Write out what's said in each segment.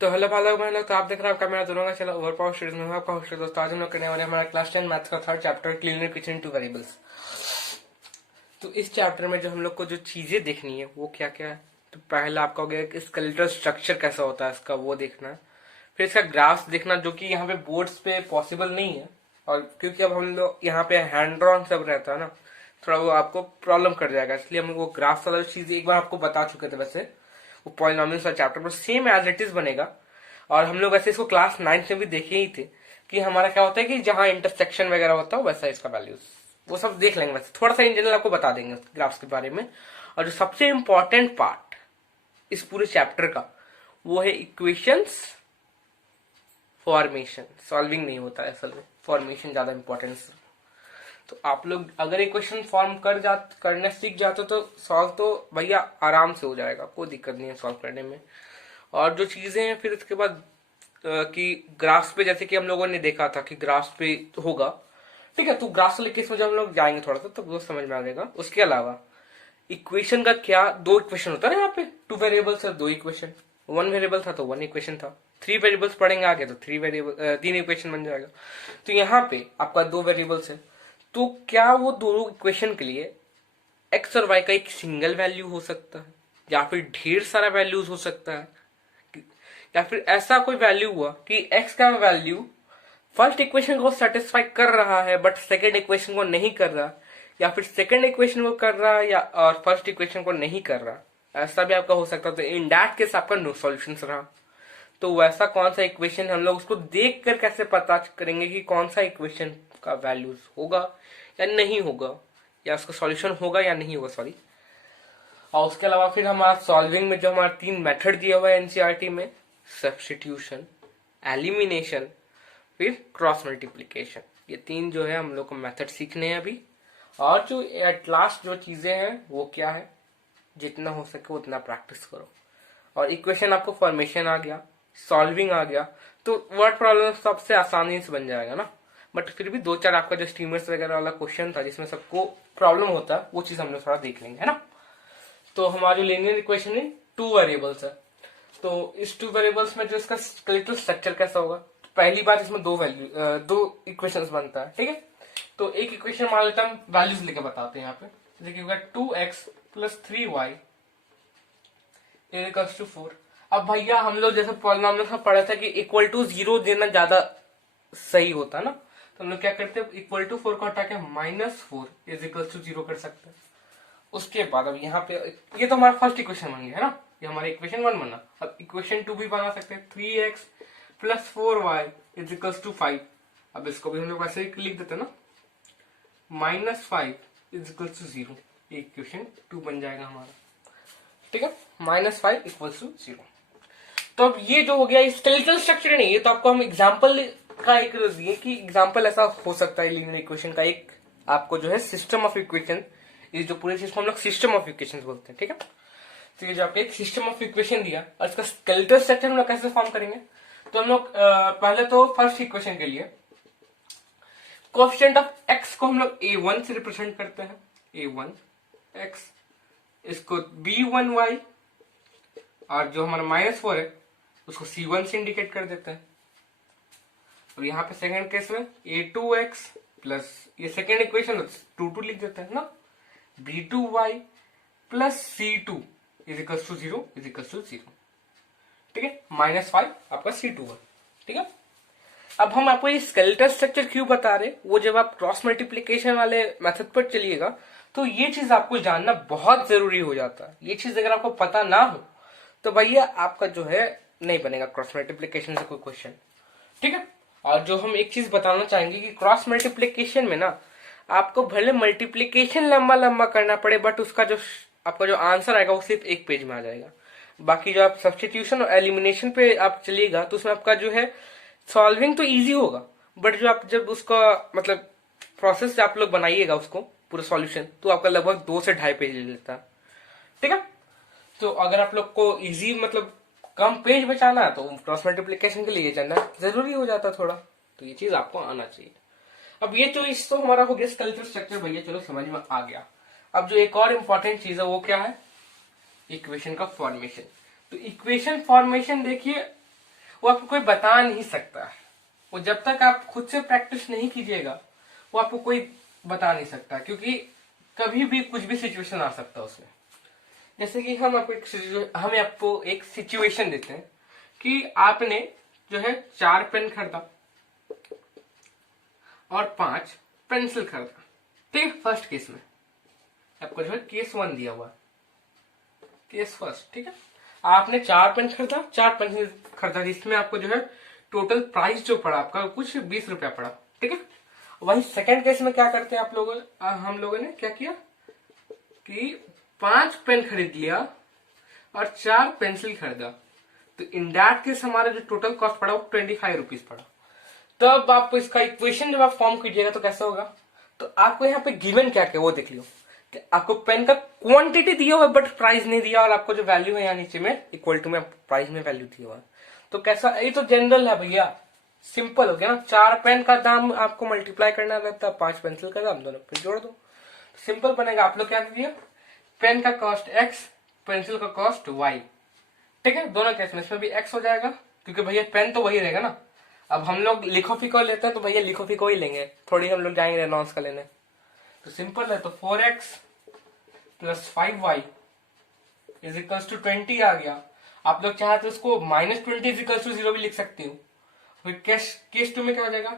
तो हेलो भालो भाई लोग, तो आप देख रहे हैं आपका मेरा दोनों का चला ओवर पावर स्टडीज में आपका होस्ट दोस्तों। आज हम लोग करने वाले हमारा क्लास 10 मैथ्स का third chapter cleaner kitchen two variables. तो इस चैप्टर में जो हम लोग को जो चीजें देखनी है वो क्या क्या है। तो पहला आपका हो गया कि स्केलेटल स्ट्रक्चर कैसा होता है इसका, वो देखना है। फिर इसका ग्राफ्स देखना, जो कि यहाँ पे बोर्ड्स पे पॉसिबल नहीं है, और क्योंकि अब हम लोग यहाँ पे हैंड ड्रॉन सब रहता है ना, थोड़ा वो आपको प्रॉब्लम कर जाएगा, इसलिए हम वो ग्राफ्स वाला चीज एक बार आपको बता चुके थे। वैसे वो पॉलिनॉमियल्स वाला चैप्टर पर सेम एज इट इज बनेगा, और हम लोग ऐसे इसको क्लास 9 में भी देखे ही थे कि हमारा क्या होता है कि जहां इंटरसेक्शन वगैरह होता है वैसा इसका वैल्यूज वो सब देख लेंगे। वैसे थोड़ा सा इन जनरल आपको बता देंगे ग्राफ्स के बारे में। और जो सबसे इंपॉर्टेंट पार्ट इस पूरे चैप्टर का वो है इक्वेशंस फॉर्मेशन। सॉल्विंग नहीं होता है असल में, फॉर्मेशन ज्यादा इंपॉर्टेंस। तो आप लोग अगर इक्वेशन फॉर्म करने सीख जाते तो सॉल्व तो भैया आराम से हो जाएगा, कोई दिक्कत नहीं है सॉल्व करने में। और जो चीजें हैं फिर इसके बाद कि ग्राफ्स पे, जैसे कि हम लोगों ने देखा था कि ग्राफ्स पे होगा, ठीक है। तो ग्राफ्स वाले केस में जब हम लोग जाएंगे थोड़ा सा तो वो समझ में आ जाएगा। उसके अलावा इक्वेशन का क्या, दो इक्वेशन होता है ना यहाँ पे, टू वेरिएबल्स और दो इक्वेशन। वन वेरिएबल था तो वन इक्वेशन था, थ्री वेरिएबल्स पढ़ेंगे आगे तो थ्री वेरिएबल तीन इक्वेशन बन जाएगा। तो यहाँ पे आपका दो वेरिएबल्स है, तो क्या वो दोनों इक्वेशन के लिए एक्स और वाई का एक सिंगल वैल्यू हो सकता है, या फिर ढेर सारा वैल्यूज हो सकता है, या फिर ऐसा कोई वैल्यू हुआ कि एक्स का वैल्यू फर्स्ट इक्वेशन को सेटिस्फाई कर रहा है बट सेकेंड इक्वेशन को नहीं कर रहा, या फिर सेकेंड इक्वेशन को कर रहा है या और फर्स्ट इक्वेशन को नहीं कर रहा। ऐसा भी आपका हो सकता है। तो इन दैट केस आपका नो सॉल्यूशन रहा। तो वैसा कौन सा इक्वेशन, हम लोग उसको देख कर कैसे पता करेंगे कि कौन सा इक्वेशन का वैल्यूज होगा या नहीं होगा, या उसका सॉल्यूशन होगा या नहीं होगा, सॉरी। और उसके अलावा फिर हमारा सॉल्विंग में जो हमारा तीन मेथड दिया हुआ है एनसीईआरटी में, सब्स्टिट्यूशन, एलिमिनेशन, फिर क्रॉस मल्टीप्लीकेशन, ये तीन जो है हम लोग को मेथड सीखने हैं अभी। और जो एट लास्ट जो चीजें हैं वो क्या है, जितना हो सके उतना प्रैक्टिस करो। और इक्वेशन आपको फॉर्मेशन आ गया, सॉल्विंग आ गया, तो वर्ड प्रॉब्लम सबसे आसानी से बन जाएगा ना। बट फिर भी दो चार आपका जो स्टीमर्स वगैरह वाला क्वेश्चन था जिसमें सबको प्रॉब्लम होता है, वो चीज हम लोग थोड़ा देख लेंगे, है ना। तो हमारा जो लीनियर इक्वेशन है टू वेरिएबल्स है, तो इस टू वेरिएबल्स में जो इसका स्केलेटल स्ट्रक्चर कैसा होगा। तो पहली बात, इसमें दो इक्वेशंस बनता है, ठीक है। तो एक इक्वेशन मान लेते हैं, हम वैल्यूज लेके बताते हैं यहाँ पे। देखिए होगा 2x plus 3y equals to 4। अब भैया हम लोग जैसे पॉलिनॉमियल में पढ़ा था कि इक्वल टू 0 देना ज्यादा सही होता है ना, तो हम लोग क्या करते हैं, इक्वल टू 4 को हटा के -4 इज इक्वल टू 0 कर सकते हैं। उसके बाद अब यहाँ पे ये तो हमारा फर्स्ट इक्वेशन बन गया है ना, ये हमारा इक्वेशन 1 बना। अब इक्वेशन 2 भी बना सकते हैं, 3x plus 4y is equals to 5। अब इसको भी हम लोग वैसे ही लिख देते हैं ना, -5 इज इक्वल्स टू 0। इक्वेशन 2 बन जाएगा हमारा, ठीक है। -5 इक्वल्स टू 0। तो अब ये जो हो गया स्केलेटल स्ट्रक्चर नहीं, ये तो आपको हम एग्जाम्पल का एक दिए कि एग्जाम्पल ऐसा हो सकता है लीनियर इक्वेशन का। एक आपको जो है सिस्टम ऑफ इक्वेशन, ये जो पूरे चीज को हम लोग सिस्टम ऑफ इक्वेशन बोलते हैं, ठीक है। तो ये जो आपको एक सिस्टम ऑफ इक्वेशन दिया, और इसका स्केलेटल स्ट्रक्चर हम लोग कैसे फॉर्म करेंगे। तो हम लोग पहले तो फर्स्ट इक्वेशन के लिए कोएफिशिएंट ऑफ एक्स को हम लोग a1 से रिप्रेजेंट करते हैं, a1 x, इसको b1 y, और जो हमारा -4 है उसको c1 से इंडिकेट कर देते हैं। और यहाँ पे सेकंड केस में a2x प्लस, ये सेकंड इक्वेशन 2 लिख देते हैं ना, b2y plus c2 is equal to 0 is equal to 0, ठीक है। -5 आपका c2 है, ठीक है। अब हम आपको ये स्केलेटल स्ट्रक्चर क्यों बता रहे, वो जब आप क्रॉस मल्टीप्लीकेशन वाले मेथड पर चलिएगा तो ये चीज आपको जानना बहुत जरूरी हो जाता है। ये चीज अगर आपको पता ना हो तो भैया आपका जो है नहीं बनेगा क्रॉस मल्टीप्लीकेशन से कोई क्वेश्चन, ठीक है। और जो हम एक चीज बताना चाहेंगे कि क्रॉस मल्टीप्लीकेशन में ना आपको भले मल्टीप्लीकेशन लंबा लंबा करना पड़े, बट उसका जो आपका जो आंसर आएगा वो सिर्फ एक पेज में आ जाएगा। बाकी जो आप सब्स्टिट्यूशन और एलिमिनेशन पे आप चलिएगा तो उसमें आपका जो है सॉल्विंग तो इजी होगा, बट जो आप जब उसका मतलब प्रोसेस से आप लोग बनाइएगा उसको पूरा सॉल्यूशन, तो आपका लगभग 2 से 2.5 पेज ले लेता है, ठीक है। तो अगर आप लोग को इजी मतलब कम पेज बचाना है तो क्रॉस मल्टीप्लीकेशन के लिए जानना जरूरी हो जाता थोड़ा, तो ये चीज आपको आना चाहिए। अब ये जो इस तो हमारा हो गया स्केलेटल स्ट्रक्चर, भैया चलो समझ में आ गया। अब जो एक और इम्पोर्टेंट चीज है वो क्या है, इक्वेशन का फॉर्मेशन। तो इक्वेशन फॉर्मेशन देखिए वो आपको कोई बता नहीं सकता है। वो जब तक आप खुद से प्रैक्टिस नहीं कीजिएगा वो आपको कोई बता नहीं सकता, क्योंकि कभी भी कुछ भी सिचुएशन आ सकता है उसमें। जैसे कि हम आपको एक सिचुएशन देते हैं कि आपने जो है 4 पेन खरीदा और 5 पेंसिल खरीदा। ठीक है, फर्स्ट केस में आपको जो है केस 1 दिया हुआ, केस फर्स्ट। ठीक है, आपने 4 पेन खरीदा, 4 पेंसिल खरीदा, जिसमें आपको जो है टोटल प्राइस जो पड़ा आपका कुछ 20 रुपया पड़ा। ठीक है, वही सेकंड केस में क्या करते हैं हम लोगों ने क्या किया कि 5 पेन खरीद लिया और 4 पेंसिल खरीदा, तो इन दैट केस हमारा जो टोटल कॉस्ट पड़ा वो 25 रुपीज पड़ा। तब आप इसका इक्वेशन जब आप फॉर्म कीजिएगा तो कैसा होगा, तो आपको यहाँ पे गिवन क्या क्या वो देख लियो कि आपको पेन का क्वांटिटी दिया हुआ बट प्राइस नहीं दिया, और आपको जो वैल्यू है यहाँ नीचे में इक्वल टू में प्राइस में वैल्यू दिया हुआ। तो कैसा, ये तो जनरल है भैया, सिंपल हो गया ना। 4 पेन का दाम आपको मल्टीप्लाई करना रहता है 5 पेंसिल का दाम, दोनों फिर जोड़ दो, सिंपल बनेगा। आप लोग क्या कीजिए, पेन का कॉस्ट x, पेंसिल का कॉस्ट y। ठीक है, दोनों केस में इसमें भी x हो जाएगा, क्योंकि भैया पेन तो वही रहेगा ना। अब हम लोग लिखोफिको लेते हैं तो भैया लिखोफिको ही लेंगे, थोड़ी हम लोग जाएंगे रेनॉल्ड्स का लेने। तो सिंपल है, तो 4x plus 5y is equals to 20 आ गया। आप लोग चाहे तो उसको -20 इज इक्वल्स टू 0 भी लिख सकते हो। फिर केस 2 में क्या हो जाएगा,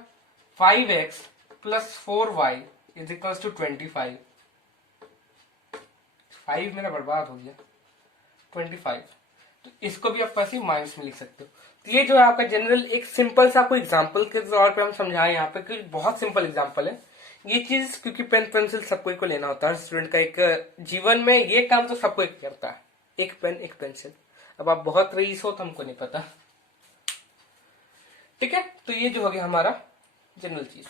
5x plus 4y is equals to 25। 5 मेरा बर्बाद हो गया, 25। तो इसको भी आप ऐसे माइनस में लिख सकते हो। तो ये जो है आपका जनरल एक सिंपल सा आपको एग्जांपल के तौर पे हम समझाएं यहाँ पे, क्योंकि बहुत सिंपल एग्जांपल है ये चीज, क्योंकि पेन पेंसिल सबको को लेना होता है। स्टूडेंट का एक जीवन में ये काम तो सबको एक करता है, एक पेन एक पेंसिल। अब आप बहुत रईस हो तो हमको नहीं पता। ठीक है, तो ये जो हो गया हमारा जनरल चीज।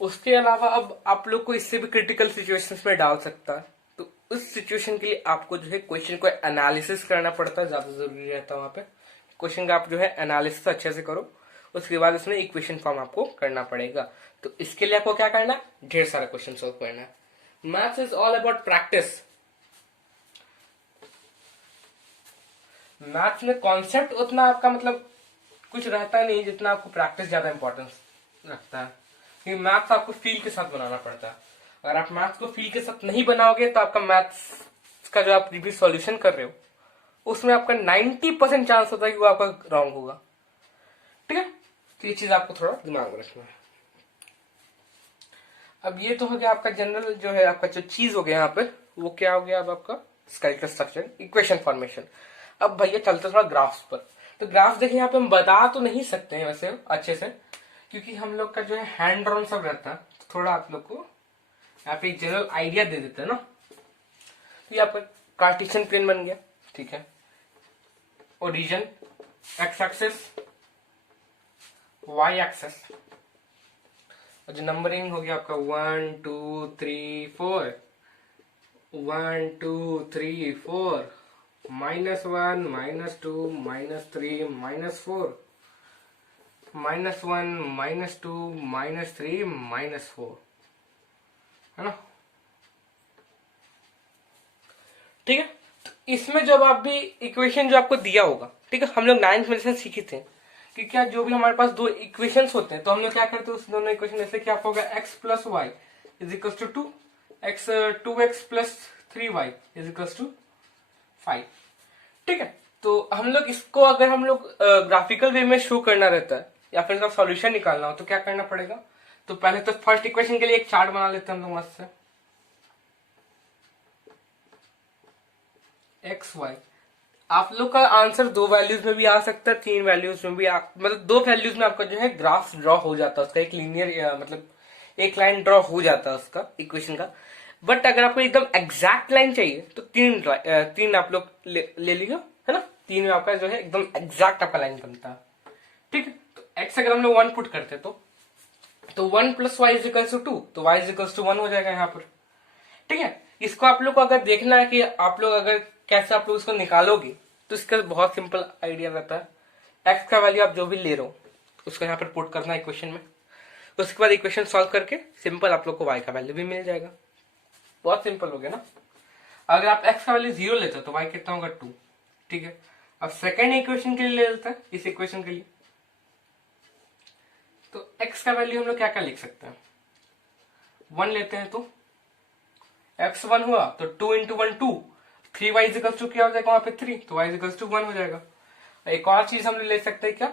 उसके अलावा अब आप लोग को इससे भी क्रिटिकल सिचुएशंस में डाल सकता है, तो उस सिचुएशन के लिए आपको जो है क्वेश्चन को एनालिसिस करना पड़ता है, ज्यादा जरूरी रहता है वहां पे। क्वेश्चन का आप जो है एनालिसिस अच्छे से करो, उसके बाद उसमें इक्वेशन फॉर्म आपको करना पड़ेगा। तो इसके लिए आपको क्या करना है, ढेर सारा क्वेश्चन सोल्व करना है। Maths is all about practice. Maths में कॉन्सेप्ट उतना आपका मतलब कुछ रहता नहीं, जितना आपको प्रैक्टिस ज्यादा इंपॉर्टेंस रखता है, क्योंकि मैथ्स आपको फील के साथ बनाना पड़ता है। अगर आप मैथ्स को फील के साथ नहीं बनाओगे तो आपका मैथ्स का जो आप प्रीवियस सॉल्यूशन कर रहे हो उसमें आपका 90% चांस होता है कि वो आपका रॉन्ग होगा। ठीक है, तो ये चीज आपको थोड़ा दिमाग में रखना है। अब ये तो हो गया आपका जनरल जो है, आपका जो चीज हो गया यहाँ पे वो क्या हो गया, अब आपका स्केलेटल स्ट्रक्चर, इक्वेशन फॉर्मेशन। अब भैया चलते थोड़ा ग्राफ्स पर। तो ग्राफ देखिए यहाँ पे हम बता तो नहीं सकते हैं वैसे अच्छे से, क्योंकि हम लोग का जो है हैंड ड्रॉन सब रहता है। तो थोड़ा आप लोग को यहाँ पे एक जनरल आइडिया दे देते हैं ना। तो ये आपका कार्टेशियन प्लेन बन गया। ठीक है, origin x axis, y axis, और जो नंबरिंग हो गया आपका 1 2 3 4, 1 2 3 4, -1 -2 -3 -4, -1 -2 -3 -4, है ना। ठीक है, तो इसमें जब आप भी इक्वेशन जो आपको दिया होगा, ठीक है, हम लोग 9th में से सीखे थे कि क्या जो भी हमारे पास दो इक्वेशंस होते हैं तो हम लोग क्या करते हैं उस दोनों इक्वेशन, जैसे क्या होगा x plus Y is equal to 2, x 2x plus 3y is equal to 5। ठीक है, तो हम लोग इसको अगर हम लोग ग्राफिकल वे में शो करना रहता है या फिर इसका सॉल्यूशन निकालना हो तो क्या करना पड़ेगा, तो पहले तो फर्स्ट इक्वेशन के लिए एक चार्ट बना लेते हैं हम लोग मस्त से। एक्स वाई, आप लोग का आंसर 2 वैल्यूज में भी आ सकता है, 3 वैल्यूज में भी मतलब 2 वैल्यूज में आपका जो है ग्राफ ड्रॉ हो जाता है, उसका एक लीनियर मतलब एक लाइन ड्रॉ हो जाता है उसका इक्वेशन का। बट अगर आपको एकदम एग्जैक्ट लाइन चाहिए तो 3 आप लोग ले लीजिए, है ना। 3 में आपका जो है एकदम एग्जैक्ट आपका लाइन बनता है। ठीक है, तो एक्स अगर हम लोग 1 पुट करते तो 1 plus Y is equal to 2, तो वाई इज इक्वल टू 1 हो जाएगा यहाँ पर। ठीक है, इसको आप लोग को अगर देखना है कि आप लोग अगर कैसे आप लोग इसको निकालोगे तो इसका बहुत सिंपल आइडिया रहता है। एक्स का वैल्यू आप जो भी ले रहे हो उसको यहाँ पर पुट करना है इक्वेशन में, उसके बाद इक्वेशन सॉल्व करके सिंपल आप लोग को वाई का वैल्यू भी मिल जाएगा। बहुत सिंपल हो गया ना। अगर आप एक्स का वैल्यू 0 लेते हो तो वाई कितना होगा 2। ठीक है, अब सेकेंड इक्वेशन के लिए ले लेते हैं, इस इक्वेशन के लिए। तो x का वैल्यू हम लोग क्या क्या लिख सकते हैं, 1 लेते हैं तो x 1 हुआ तो 2 इंटू 1 2, 3y इजिकल्स टू क्या हो जाएगा वहां पे 3, तो y इजिकल्स टू 1 हो जाएगा। एक और चीज हम ले सकते हैं क्या,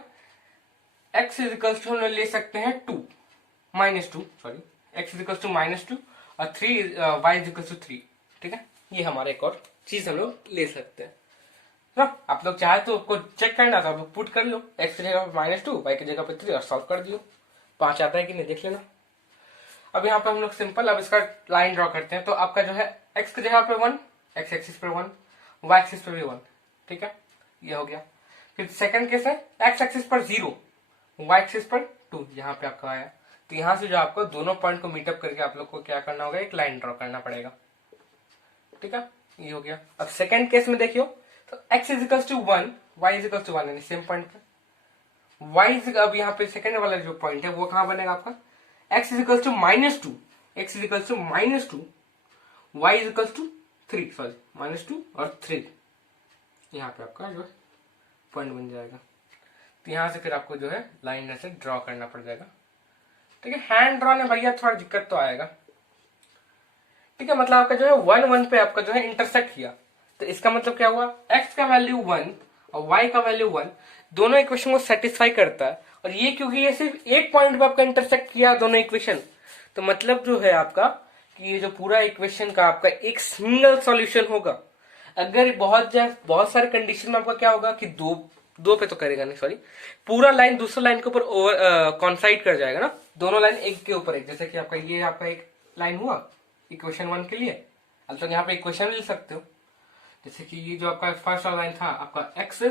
x इजिकल्स टू हम ले सकते हैं 2 minus 2, sorry x equals to -2 और 3 y इजिकल्स टू 3। ठीक है, ये हमारा एक और चीज हम लोग ले सकते हैं ना। आप लोग चाहे तो आपको चेक करना था, आप लोग पुट कर लो, x की जगह पे -2, y की जगह पे 3 और सॉल्व कर दियो, 5 आता है कि नहीं देख लेना। अब यहाँ पे हम लोग सिंपल अब इसका लाइन ड्रॉ करते हैं। तो आपका जो है x की जगह पे 1, x एक्सिस पे 1, y एक्सिस पे भी 1। ठीक है, ये हो गया। फिर सेकंड केस है x एक्सिस पर 0, y एक्सिस पर 2, यहाँ पे आपका आया। तो यहाँ से जो आपको दोनों पॉइंट को मीटअप करके आप लोग को क्या करना होगा, एक लाइन ड्रॉ करना पड़ेगा। ठीक है, ये हो गया। अब सेकंड केस में देखियो, तो x equals to 1, y equals to 1, यानी सेम पॉइंट पे y इज, अब यहाँ पे सेकंड वाला जो पॉइंट है वो कहां बनेगा आपका, x equals to -2, x equals to -2, y equals to 3, sorry -2 और 3, यहाँ पे आपका जो पॉइंट बन जाएगा। तो यहाँ से फिर आपको जो है लाइन ऐसे ड्रॉ करना पड़ जाएगा। ठीक है, हैंड ड्रॉ में भैया थोड़ा दिक्कत तो आएगा। ठीक है, मतलब आपका जो है 1 1 पे आपका जो है इंटरसेक्ट किया, तो इसका मतलब क्या हुआ, x का वैल्यू 1 और y का वैल्यू 1, दोनों इक्वेशन को सेटिस्फाई करता है। और ये क्योंकि ये सिर्फ एक पॉइंट पे आपका इंटरसेक्ट किया दोनों इक्वेशन, तो मतलब जो है आपका कि ये जो पूरा इक्वेशन का आपका एक सिंगल सॉल्यूशन होगा। अगर बहुत सारे कंडीशन में आपका क्या होगा कि दो पे तो करेगा नहीं, सॉरी, पूरा लाइन दूसरा लाइन के ऊपर कॉन्साइड कर जाएगा ना, दोनों लाइन एक के ऊपर एक। जैसे कि आपका ये आपका एक लाइन हुआ इक्वेशन 1 के लिए, अब तो यहाँ पे इक्वेशन ले सकते हो। जैसे कि ये जो आपका फर्स्ट वाला लाइन था आपका x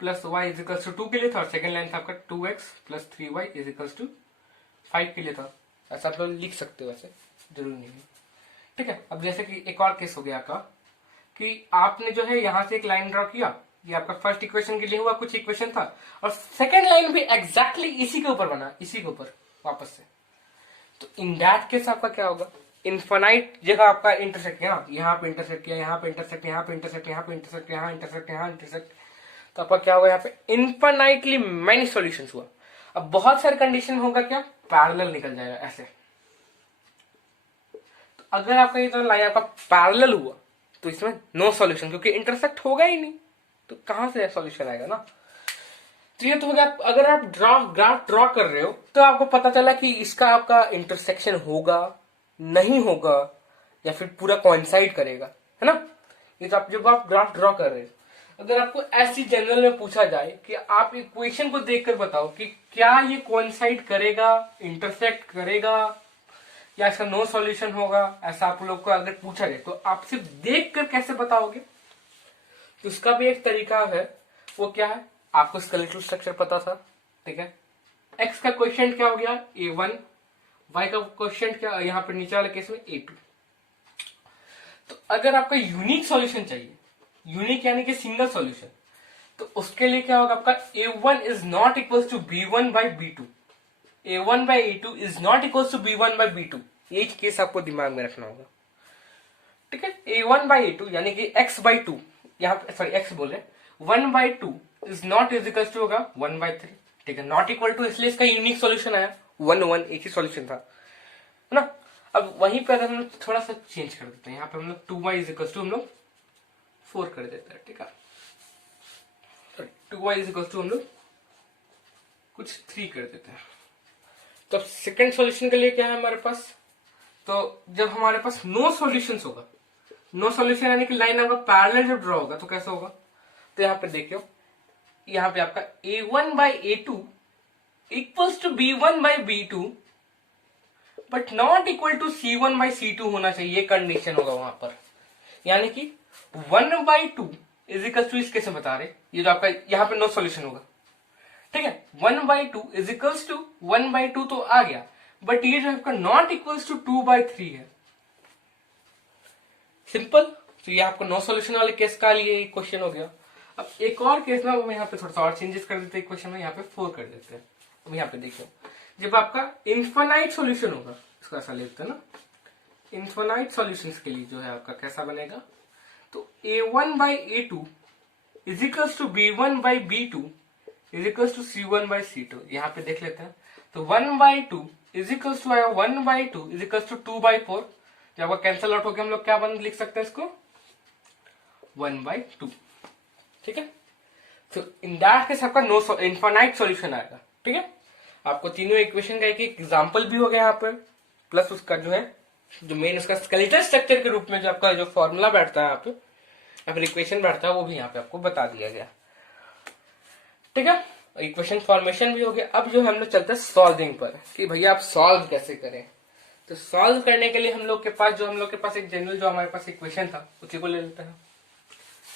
plus y equals to 2 के लिए था, और सेकंड लाइन था आपका 2x प्लस 3y इजिकल्स टू 5 के लिए था। ऐसा आप लोग लिख सकते हो, वैसे जरूरी नहीं है। ठीक है, अब जैसे कि एक और केस हो गया आपका कि आपने जो है यहाँ से एक लाइन ड्रॉ किया, ये आपका फर्स्ट इक्वेशन के लिए हुआ कुछ इक्वेशन था, और सेकेंड लाइन भी एग्जैक्टली इसी के ऊपर बना, इसी के ऊपर वापस से। तो इन दैट केस आपका क्या होगा, इनफाइनाइट जगह आपका इंटरसेक्ट किया, यहाँ पे इंटरसेक्ट किया, यहाँ पे इंटरसेक्ट, यहाँ पे इंटरसेक्ट, यहाँ पे इंटरसेक्ट, यहाँ इंटरसेक्ट, यहाँ इंटरसेक्ट, तो आपका क्या होगा, यहाँ पे इनफाइनाइटली मैनी सॉल्यूशंस हुआ। अब बहुत सारे कंडीशन होगा क्या, पैरेलल निकल जाएगा ऐसे। तो अगर आपका ये तो लाइन आपका पैरेलल हुआ तो इसमें नो सॉल्यूशन, क्योंकि इंटरसेक्ट होगा ही नहीं, तो कहां से सॉल्यूशन आएगा ना। तो ये तो हो गया। अगर आप ग्राफ ड्रॉ कर रहे हो तो आपको पता चला कि इसका आपका इंटरसेक्शन होगा, नहीं होगा, या फिर पूरा कोइंसाइड करेगा, है ना। ये तो आप जब आप ग्राफ ड्रॉ कर रहे हो, अगर आपको ऐसी जनरल में पूछा जाए कि आप इक्वेशन को देखकर बताओ कि क्या ये कोइंसाइड करेगा, इंटरसेक्ट करेगा, या इसका नो सॉल्यूशन होगा, ऐसा आप लोग को अगर पूछा जाए तो आप सिर्फ देखकर कैसे बताओगे। तो इसका भी एक तरीका है, वो क्या है, आपको स्केलेटल स्ट्रक्चर पता था, ठीक है। x का क्वेश्चन क्या हो गया a1, y का क्वेश्चन क्या, यहाँ पे नीचे वाले केस में a2। तो अगर आपका यूनिक सॉल्यूशन चाहिए, यूनिक यानी कि सिंगल सॉल्यूशन, तो उसके लिए क्या होगा, आपका a1 is not equal to b1 by b2, a1 by a2 is not equal to b1 by b2। ये केस आपको दिमाग में रखना होगा, ठीक है। a1 बाई a2 यानी कि x बाई 2, यहाँ पे सॉरी x बोले 1 by 2 is not is equal to होगा 1 बाई 3, ठीक है। नॉट इक्वल टू इसलिए इसका यूनिक सॉल्यूशन आया, 1 1 एक ही सॉल्यूशन था, है ना। अब वहीं पे अगर हम लोग थोड़ा सा चेंज कर देते हैं, यहाँ पे हम लोग 2y इज इक्वल टू हम लोग 4 कर देते हैं, ठीक है। 2y इज इक्वल टू हम लोग कुछ 3 कर देते हैं। तो अब सेकेंड सॉल्यूशन के लिए क्या है हमारे पास, तो जब हमारे पास नो सॉल्यूशन होगा, नो सॉल्यूशन यानी कि लाइन आपका पैरेलल जब ड्रॉ होगा तो कैसा होगा, तो यहाँ पे देखियो, यहाँ पे आपका a1 by a2 equals to b1 by b2 but not equal to c1 by c2 होना चाहिए, कंडीशन होगा वहां पर। यानी कि 1 बाई 2 इज इक्वल टू, इसके से बता रहे, ये जो आपका यहाँ पे नो सॉल्यूशन होगा, ठीक है। 1 by 2 is equals to 1 by 2 तो आ गया, बट ये जो आपका नॉट इक्वल्स टू 2 बाई 3 है, सिंपल। तो ये आपको नो सॉल्यूशन वाले केस का लिए क्वेश्चन हो गया। अब एक और केस में हम यहाँ पे थोड़ा सा और चेंजेस कर देते हैं, क्वेश्चन में यहाँ पे 4 कर देते हैं। अब यहाँ पे देखिए, जब आपका इनफाइनाइट सॉल्यूशन होगा, इसको ऐसा लिखते हैं ना, इनफाइनाइट सॉल्यूशंस के लिए जो है आपका कैसा बनेगा, तो a1 by a2 is equals to B1 by B2 is equals to C1 by C2। यहाँ पे देख लेते हैं। तो 1/2 is equals to 1/2 is equals to 2/4। जब वो कैंसिल आउट हो गया हम लोग क्या बन लिख सकते हैं इसको 1/2। ठीक है। तो इन दैट केस आपका नो इनफाइनाइट सॉल्यूशन आएगा। ठीक है। आपको तीनों इक्वेशन का एक एग्जांपल भी हो गया यहाँ पर, प्लस उसका जो है जो मेन उसका स्केलेटल स्ट्रक्चर के रूप में जो आपका जो फॉर्मूला बैठता है यहाँ पे या फिर इक्वेशन बैठता है वो भी यहाँ पे आपको बता दिया गया। ठीक है। इक्वेशन फॉर्मेशन भी हो गया। अब जो हम लोग चलते हैं सॉल्विंग पर कि भैया आप सॉल्व कैसे करें। तो सॉल्व करने के लिए हम लोग के पास एक जनरल जो हमारे पास इक्वेशन था उसी को ले लेते हैं।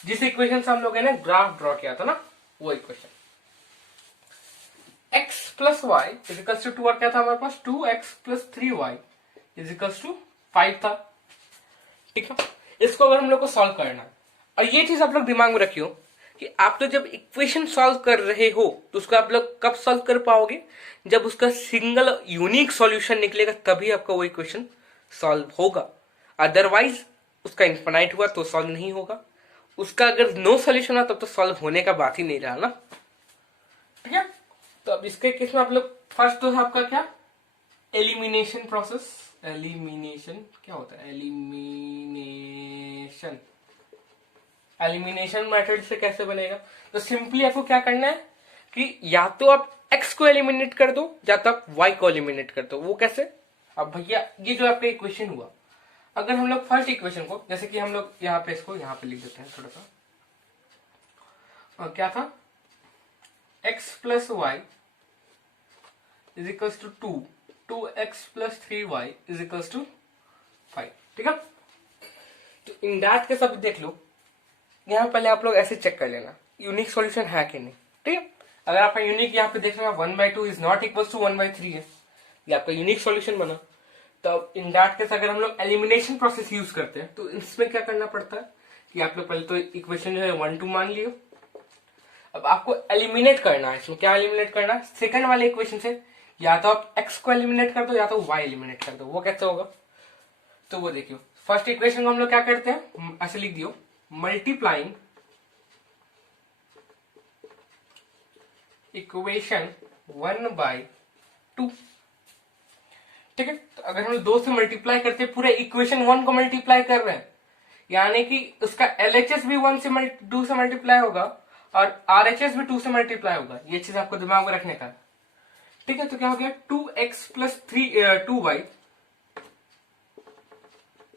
जिस इक्वेशन से हम लोग ने ग्राफ ड्रॉ किया था ना वो equation x plus Y is equals to 2 और क्या था हमारे पास 2x plus 3y is equals to 5 था। ठीक है। इसको अगर हम लोग को सॉल्व करना है और ये चीज आप लोग दिमाग में रखियो कि आप लोग जब इक्वेशन सॉल्व कर रहे हो तो उसको आप लोग कब सॉल्व कर पाओगे जब उसका सिंगल यूनिक सॉल्यूशन निकलेगा तभी आपका वो इक्वेशन सॉल्व होगा। अदरवाइज उसका इन्फिनाइट हुआ तो सॉल्व नहीं होगा। उसका अगर नो सॉल्यूशन हुआ तब तो सॉल्व होने का बात ही नहीं रहा ना। ठीक है। तो अब इसके केस में आप लोग फर्स्ट तो है आपका क्या एलिमिनेशन प्रोसेस। एलिमिनेशन क्या होता है एलिमिनेशन मेथड से कैसे बनेगा। तो सिंपली आपको क्या करना है कि या तो आप x को एलिमिनेट कर दो या तो आप y को एलिमिनेट कर दो। वो कैसे। अब भैया ये जो आपका इक्वेशन हुआ अगर हम लोग फर्स्ट इक्वेशन को जैसे कि हम लोग यहाँ पे इसको यहाँ पे लिख देते हैं थोड़ा सा और क्या था x plus Y is equals to 2x plus 3y is equals to 5। ठीक है। तो इन दैट के सब देख लो यहाँ पहले आप लोग ऐसे चेक कर लेना यूनिक सॉल्यूशन है कि नहीं। ठीक है। अगर आपका यूनिक यहाँ पे देख लेना 1/2 इज नॉट इक्वल्स टू 1/3 है ये आपका यूनिक सॉल्यूशन बना। तो इन दैट केस अगर हम लोग एलिमिनेशन प्रोसेस यूज करते हैं तो इसमें क्या करना पड़ता है कि आप लोग पहले तो इक्वेशन जो है 1 2 मान लियो। अब आपको एलिमिनेट करना है। इसमें क्या एलिमिनेट करना है सेकंड वाले इक्वेशन से या तो आप x को एलिमिनेट कर दो या तो y एलिमिनेट कर दो। वो कैसे होगा तो वो देखियो फर्स्ट इक्वेशन को हम लोग क्या करते हैं ऐसे लिख दियो मल्टीप्लाइंग इक्वेशन 1/2। ठीक है। तो अगर हम लोग 2 से मल्टीप्लाई करते हैं पूरे इक्वेशन 1 को मल्टीप्लाई कर रहे हैं यानी कि उसका LHS भी 2 से मल्टीप्लाई होगा और RHS भी 2 से मल्टीप्लाई होगा। ये चीज आपको दिमाग में रखने का। ठीक है। तो क्या हो गया 2x plus 2y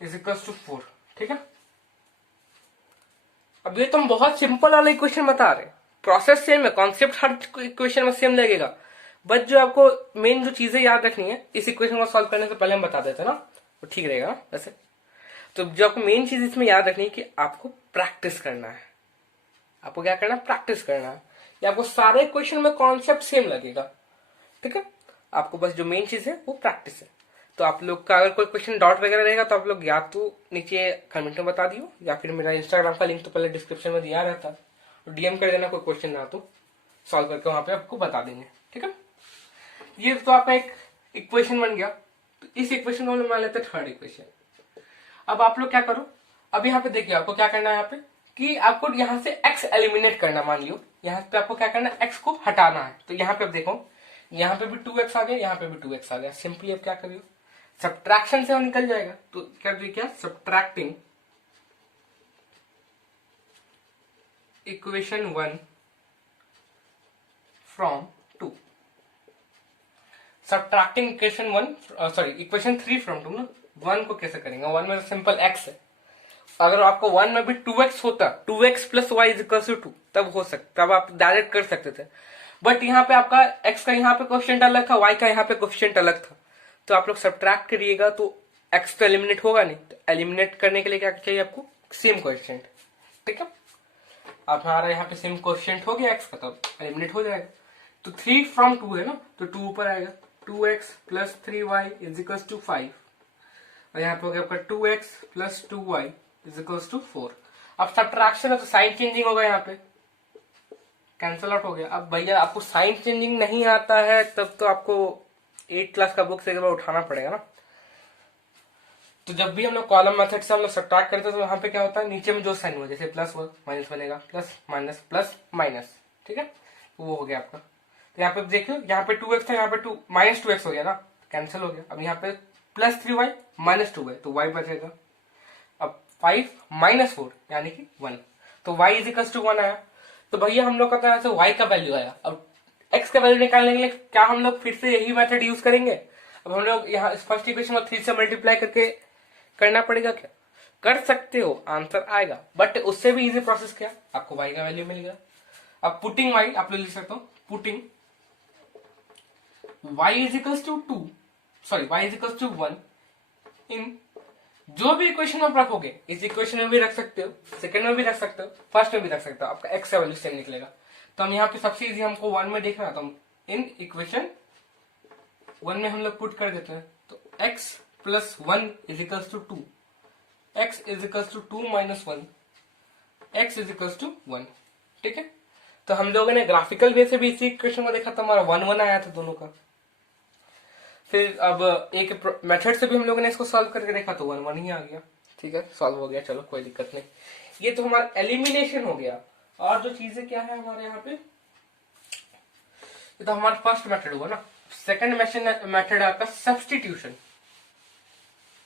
is equals to 4। ठीक है। अब ये तो हम बहुत सिंपल वाला इक्वेशन बता रहे प्रोसेस सेम है कॉन्सेप्ट हर इक्वेशन में सेम लगेगा बट जो आपको मेन जो चीजें याद रखनी है इस इक्वेशन को सॉल्व करने से पहले हम बता देते हैं ना वो ठीक रहेगा ना वैसे। तो जो आपको मेन चीज इसमें याद रखनी है कि आपको प्रैक्टिस करना है। आपको क्या करना है प्रैक्टिस करना है। या आपको सारे क्वेश्चन में कॉन्सेप्ट सेम लगेगा। ठीक है। आपको बस जो मेन चीज है वो प्रैक्टिस है। तो आप लोग का अगर कोई क्वेश्चन डाउट वगैरह रहेगा तो आप लोग या तो नीचे कमेंट में बता दियो या फिर मेरा इंस्टाग्राम का लिंक तो पहले डिस्क्रिप्शन में दिया रहता है DM कर देना कोई क्वेश्चन ना तो सॉल्व करके वहां पे आपको बता देंगे। ठीक है। ये तो आपका एक इक्वेशन बन गया। तो इस इक्वेशन को हम लोग मान लेते हैं थर्ड इक्वेशन। अब आप लोग क्या करो अब यहाँ पे देखिए आपको क्या करना है यहाँ पे कि आपको यहाँ से x एलिमिनेट करना। मान लियो यहाँ पे आपको क्या करना है x को हटाना है। तो यहाँ पे अब देखो यहाँ पे भी 2x आ गया यहाँ पे भी 2x आ गया। सिंपली अब क्या करियो सब्ट्रैक्शन से वो निकल जाएगा। तो क्या करिए क्या subtracting equation 1 from 2 subtracting equation 3 from 2 ना 1 को कैसे करेंगे 1 में सिंपल x है। अगर आपको 1 में भी 2x होता 2x plus Y is equal to 2 तब हो सकता तब आप डायरेक्ट कर सकते थे बट यहाँ पे आपका x का यहाँ पे कोएफिशिएंट अलग था y का यहाँ पे कोएफिशिएंट अलग था। तो आप लोग सब्ट्रैक्ट करिएगा तो x तो एलिमिनेट होगा नहीं। तो एलिमिनेट करने के लिए क्या चाहिए आपको सेम कोएफिशिएंट। ठीक है। अब हमारा यहाँ पे सेम कोएफिशिएंट हो गया x का तो एलिमिनेट हो जाएगा। तो 3 फ्रॉम 2 है ना तो 2 ऊपर आएगा 2x plus 3y is equal to 5 और यहाँ पे हो गया आपका 2x plus 2y is equal to 4। अब सब्ट्रैक्शन है तो साइन चेंजिंग होगा यहाँ पे कैंसल आउट हो गया। अब भैया आपको साइन चेंजिंग नहीं आता है तब तो आपको 8th क्लास का बुक से एक बार उठाना पड़ेगा ना। तो जब भी हम लोग कॉलम मेथड से हम लोग सब्ट्रैक्ट करते हैं तो यहाँ पे क्या होता है, नीचे में जो साइन हुआ जैसे प्लस हुआ माइनस बनेगा, प्लस माइनस, ठीक है, तो वो हो गया आपका। तो यहाँ पे देखियो, यहाँ पे 2x था, यहाँ पे माइनस 2x हो गया ना, कैंसिल हो गया। अब यहाँ पे +3y माइनस 2y, तो y बचेगा। अब 5 माइनस 4 यानी कि 1, तो y इज इक्वल टू 1 आया। तो भैया हम लोग का यहाँ से y का वैल्यू आया। अब x का वैल्यू निकालने के लिए क्या हम लोग फिर से यही मेथड यूज करेंगे? अब हम लोग यहाँ फर्स्ट इक्वेशन को 3 से मल्टीप्लाई करके करना पड़ेगा क्या? कर सकते हो, आंसर आएगा, बट उससे भी इजी प्रोसेस क्या, आपको y का वैल्यू मिल गया। अब पुटिंग y आप लोग लिख सकते हो, putting y is equal to 2, sorry y is equal to 1 in जो भी इक्वेशन आप रखोगे, इस इक्वेशन में भी रख सकते हो, सेकंड में भी रख सकते हो, फर्स्ट में भी रख सकते हो, आपका x का वैल्यू सेम निकलेगा। तो हम यहाँ पे सबसे इजी हमको 1 में देखना है, तो हम इन इक्वेशन 1 में हम लोग पुट कर देते हैं। तो x plus 1 is equal to 2, x is equal to 2 minus 1, x is equal to 1, ठीक है। तो हम लोगों ने ग्राफिकल वे से भी इसी इक्वेशन को देखा था, हमारा 1 आया था दोनों का। फिर अब एक मेथड से भी हम लोगों ने इसको सॉल्व करके देखा, तो 1 ही आ गया, ठीक है, सॉल्व हो गया, चलो कोई दिक्कत नहीं। ये तो हमारा एलिमिनेशन हो गया। और जो चीजें क्या है हमारे यहाँ पे, ये तो हमारा फर्स्ट मेथड हुआ ना। सेकंड मेथड आपका सब्स्टिट्यूशन।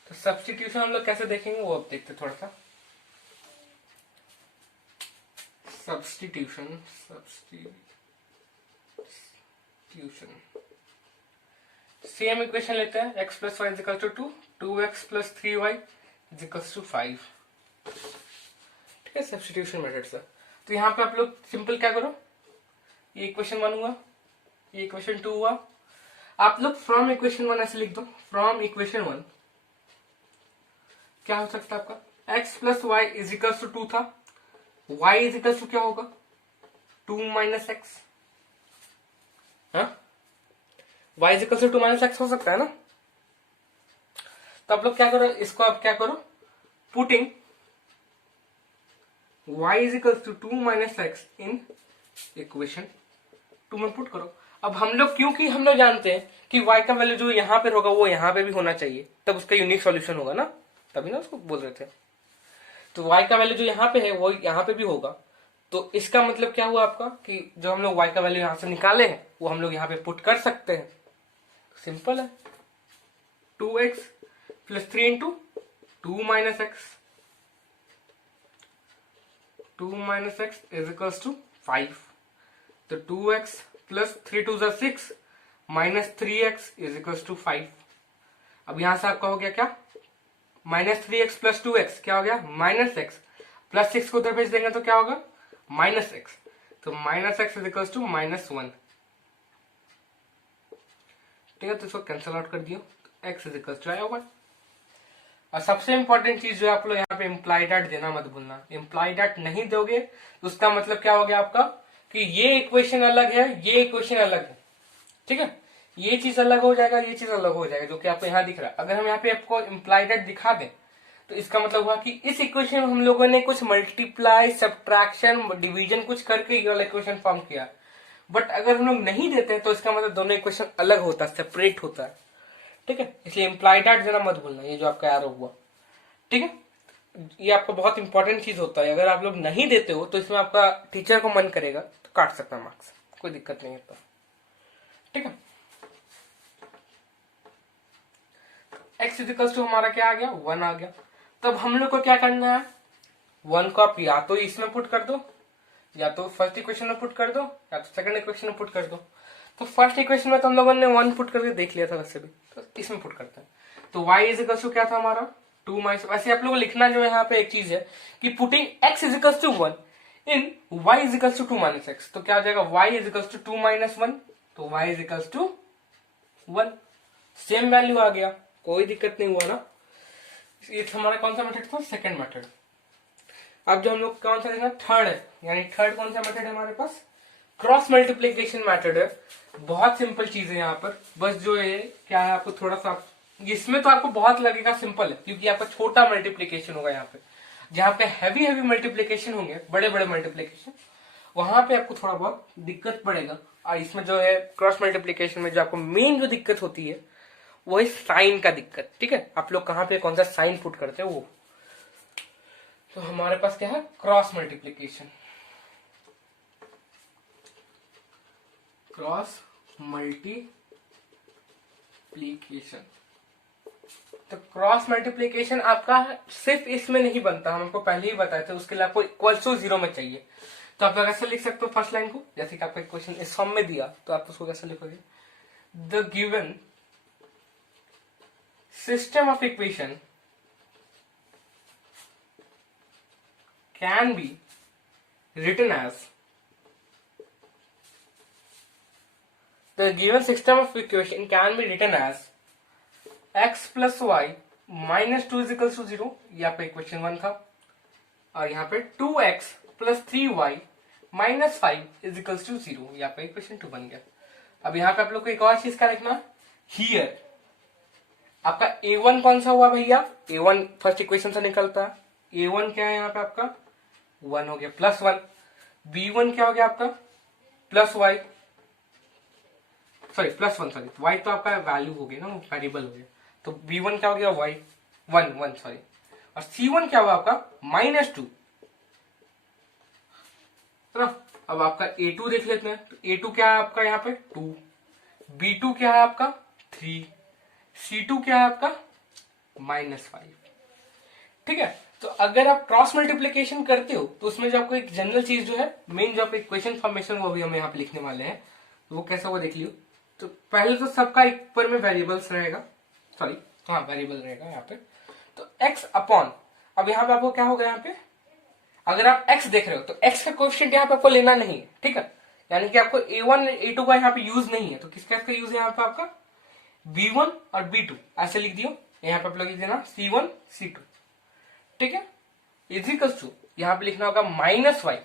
तो सब्स्टिट्यूशन हम लोग कैसे देखेंगे वो अब देखते थोड़ा सा। सब्स्टिट्यूशन सेम इक्वेशन लेते हैं, x plus y equal to 2, 2x plus 3y equal to 5, ठीक है, सब्स्टिट्यूशन मेथड से। तो यहाँ पे आप लोग सिंपल क्या करो, ये इक्वेशन 1 हुआ, ये इक्वेशन 2 हुआ, आप लोग फ्रॉम इक्वेशन 1 ऐसे लिख दो, फ्रॉम इक्वेशन 1 क्या हो सकता है आपका, x plus y equal to 2 था, y इजिकल टू क्या होगा 2 minus x, y equal to 2 minus x हो सकता है ना। तो आप लोग क्या करो, इसको आप क्या करो, putting y equal to 2 minus x in equation 2 में पुट करो। अब हम लोग, क्योंकि हम लोग जानते हैं कि y का वैल्यू जो यहाँ पे होगा वो यहाँ पे भी होना चाहिए, तब उसका यूनिक सॉल्यूशन होगा ना, तभी ना उसको बोल रहे थे। तो y का वैल्यू जो यहाँ पे है वो यहाँ पे भी होगा, तो इसका मतलब क्या हुआ आपका कि जो हम लोग y का वैल्यू यहाँ से निकाले हैं वो हम लोग यहाँ पे पुट कर सकते हैं। सिंपल है, 2x plus 3 into 2 minus x, 2 minus x is equals to 5। तो 2x plus 3 2 6 minus 3x is equals to 5। अब यहां से आपका हो गया क्या, माइनस 3x प्लस 2x क्या हो गया माइनस एक्स, प्लस 6 को उधर भेज देंगे तो क्या होगा माइनस एक्स, तो minus x is equals to minus 1, ठीक है। तो इसको कैंसिल आउट कर दियो, x इज इक्वल्स टू आया 1। और सबसे इंपॉर्टेंट चीज जो आप लोग यहाँ पे इम्प्लाइड एट देना मत भूलना, इम्प्लाइड एट नहीं दोगे तो उसका मतलब क्या हो गया आपका कि ये इक्वेशन अलग है, ये इक्वेशन अलग है, ठीक है, ये चीज अलग हो जाएगा, ये चीज अलग हो जाएगा, जो कि आपको यहाँ दिख रहा है। अगर हम यहाँ पे आपको इम्प्लाइड एट दिखा दें तो इसका मतलब हुआ कि इस इक्वेशन में हम लोगों ने कुछ मल्टीप्लाई सब्ट्रैक्शन डिवीजन कुछ करके ये वाला इक्वेशन फॉर्म किया। बट अगर हम लोग नहीं देते तो इसका मतलब दोनों इक्वेशन अलग होता है, सेपरेट होता है, ठीक है। इसलिए इम्प्लाइड एट देना मत भूलना, ये जो आपका एरो हुआ, ठीक है, ये आपका बहुत इंपॉर्टेंट चीज होता है। अगर आप लोग नहीं देते हो तो इसमें आपका टीचर को मन करेगा तो काट सकता है मार्क्स, कोई दिक्कत नहीं है, तो ठीक है। x इजिकल्स टू हमारा क्या आ गया 1 आ गया। तब हम लोग को क्या करना है, 1 को आप या तो इसमें पुट कर दो, या तो फर्स्ट इक्वेशन में पुट कर दो, या तो सेकंड इक्वेशन में पुट कर दो। तो फर्स्ट इक्वेशन में तो हम लोगों ने 1 पुट करके देख लिया था वैसे भी, तो इसमें पुट करते हैं। तो y इजिकल्स टू क्या था हमारा 2 माइनस, वैसे आप लोगों को लिखना जो यहाँ पे एक चीज है कि putting x equals to 1 in y equals to 2 minus x, तो क्या हो जाएगा y इजिकल्स टू 2 माइनस 1, तो y equals to 1, same value आ गया, कोई दिक्कत नहीं हुआ ना। ये हमारा कौन सा मेथड था, सेकंड मेथड। अब जो हम लोग कौन सा देखना, थर्ड है, यानी थर्ड कौन सा मेथड है हमारे पास, क्रॉस मल्टीप्लीकेशन मेथड है। बहुत सिंपल चीज है यहाँ पर, बस जो है क्या है आपको थोड़ा सा, इसमें तो आपको बहुत लगेगा सिंपल है क्योंकि आपका छोटा मल्टीप्लीकेशन होगा। यहाँ पे जहाँ पे हैवी मल्टीप्लीकेशन होंगे, बड़े बड़े मल्टीप्लीकेशन, वहां पे आपको थोड़ा बहुत दिक्कत पड़ेगा। और इसमें जो है क्रॉस मल्टीप्लीकेशन में जो आपको मेन जो दिक्कत होती है वही साइन का दिक्कत, ठीक है, आप लोग कहाँ पे कौन सा साइन पुट करते हो वो। तो हमारे पास क्या है, क्रॉस मल्टीप्लीकेशन, क्रॉस मल्टीप्लीकेशन। तो क्रॉस मल्टीप्लीकेशन आपका सिर्फ इसमें नहीं बनता, हम आपको पहले ही बताए थे, उसके लिए आपको इक्वल टू 0 में चाहिए। तो आप लोग ऐसे लिख सकते हो फर्स्ट लाइन को, जैसे कि आपका क्वेश्चन इस फॉर्म में दिया, तो आप उसको कैसे लिखोगे, the given system of equation can be written as the given system of equation can be written as x plus y minus 2 is equals to 0, ये आपका इक्वेशन 1 था, और यहाँ पे 2x plus 3y minus 5 is equals to 0, ये आपका equation 2 बन गया। अब यहाँ पे आप लोग को एक और चीज का लिखना, हियर आपका a1 कौन सा हुआ भैया, a1 फर्स्ट इक्वेशन से निकलता है, a1 क्या है यहाँ पे आपका 1 हो गया प्लस 1, b1 क्या हो गया आपका plus y, sorry plus 1, sorry y तो आपका वैल्यू हो गया ना, वेरिएबल हो गया, तो b1 क्या हो गया y 1 सॉरी, और c1 क्या हुआ आपका -2। तो अब आपका a2 देख लेते हैं, तो a2 क्या है आपका यहाँ पे 2, b2 क्या है आपका 3, c2 क्या है आपका -5, ठीक है। तो अगर आप क्रॉस मल्टीप्लीकेशन करते हो तो उसमें जो आपको एक जनरल चीज जो है, मेन जो आपको इक्वेशन फॉर्मेशन, वो भी हम यहाँ पे लिखने वाले हैं, तो वो कैसा वो देख लियो। तो पहले तो सबका एक पर में वेरिएबल्स रहेगा, सॉरी हाँ वेरिएबल रहेगा यहाँ पे, तो x अपॉन, अब यहाँ पे आपको क्या होगा, यहाँ पे अगर आप x देख रहे हो तो x का कोएफिशिएंट यहाँ पे आपको लेना नहीं है, ठीक है, यानी कि आपको a1 a2 का यहाँ पे यूज नहीं है, तो किसका इसका यूज है यहाँ पे आपका b1 और b2, ऐसे लिख दियो, यहाँ पे आप लोग लिख देना c1 c2, ठीक है, इजिकल्स टू यहाँ पे लिखना होगा -y,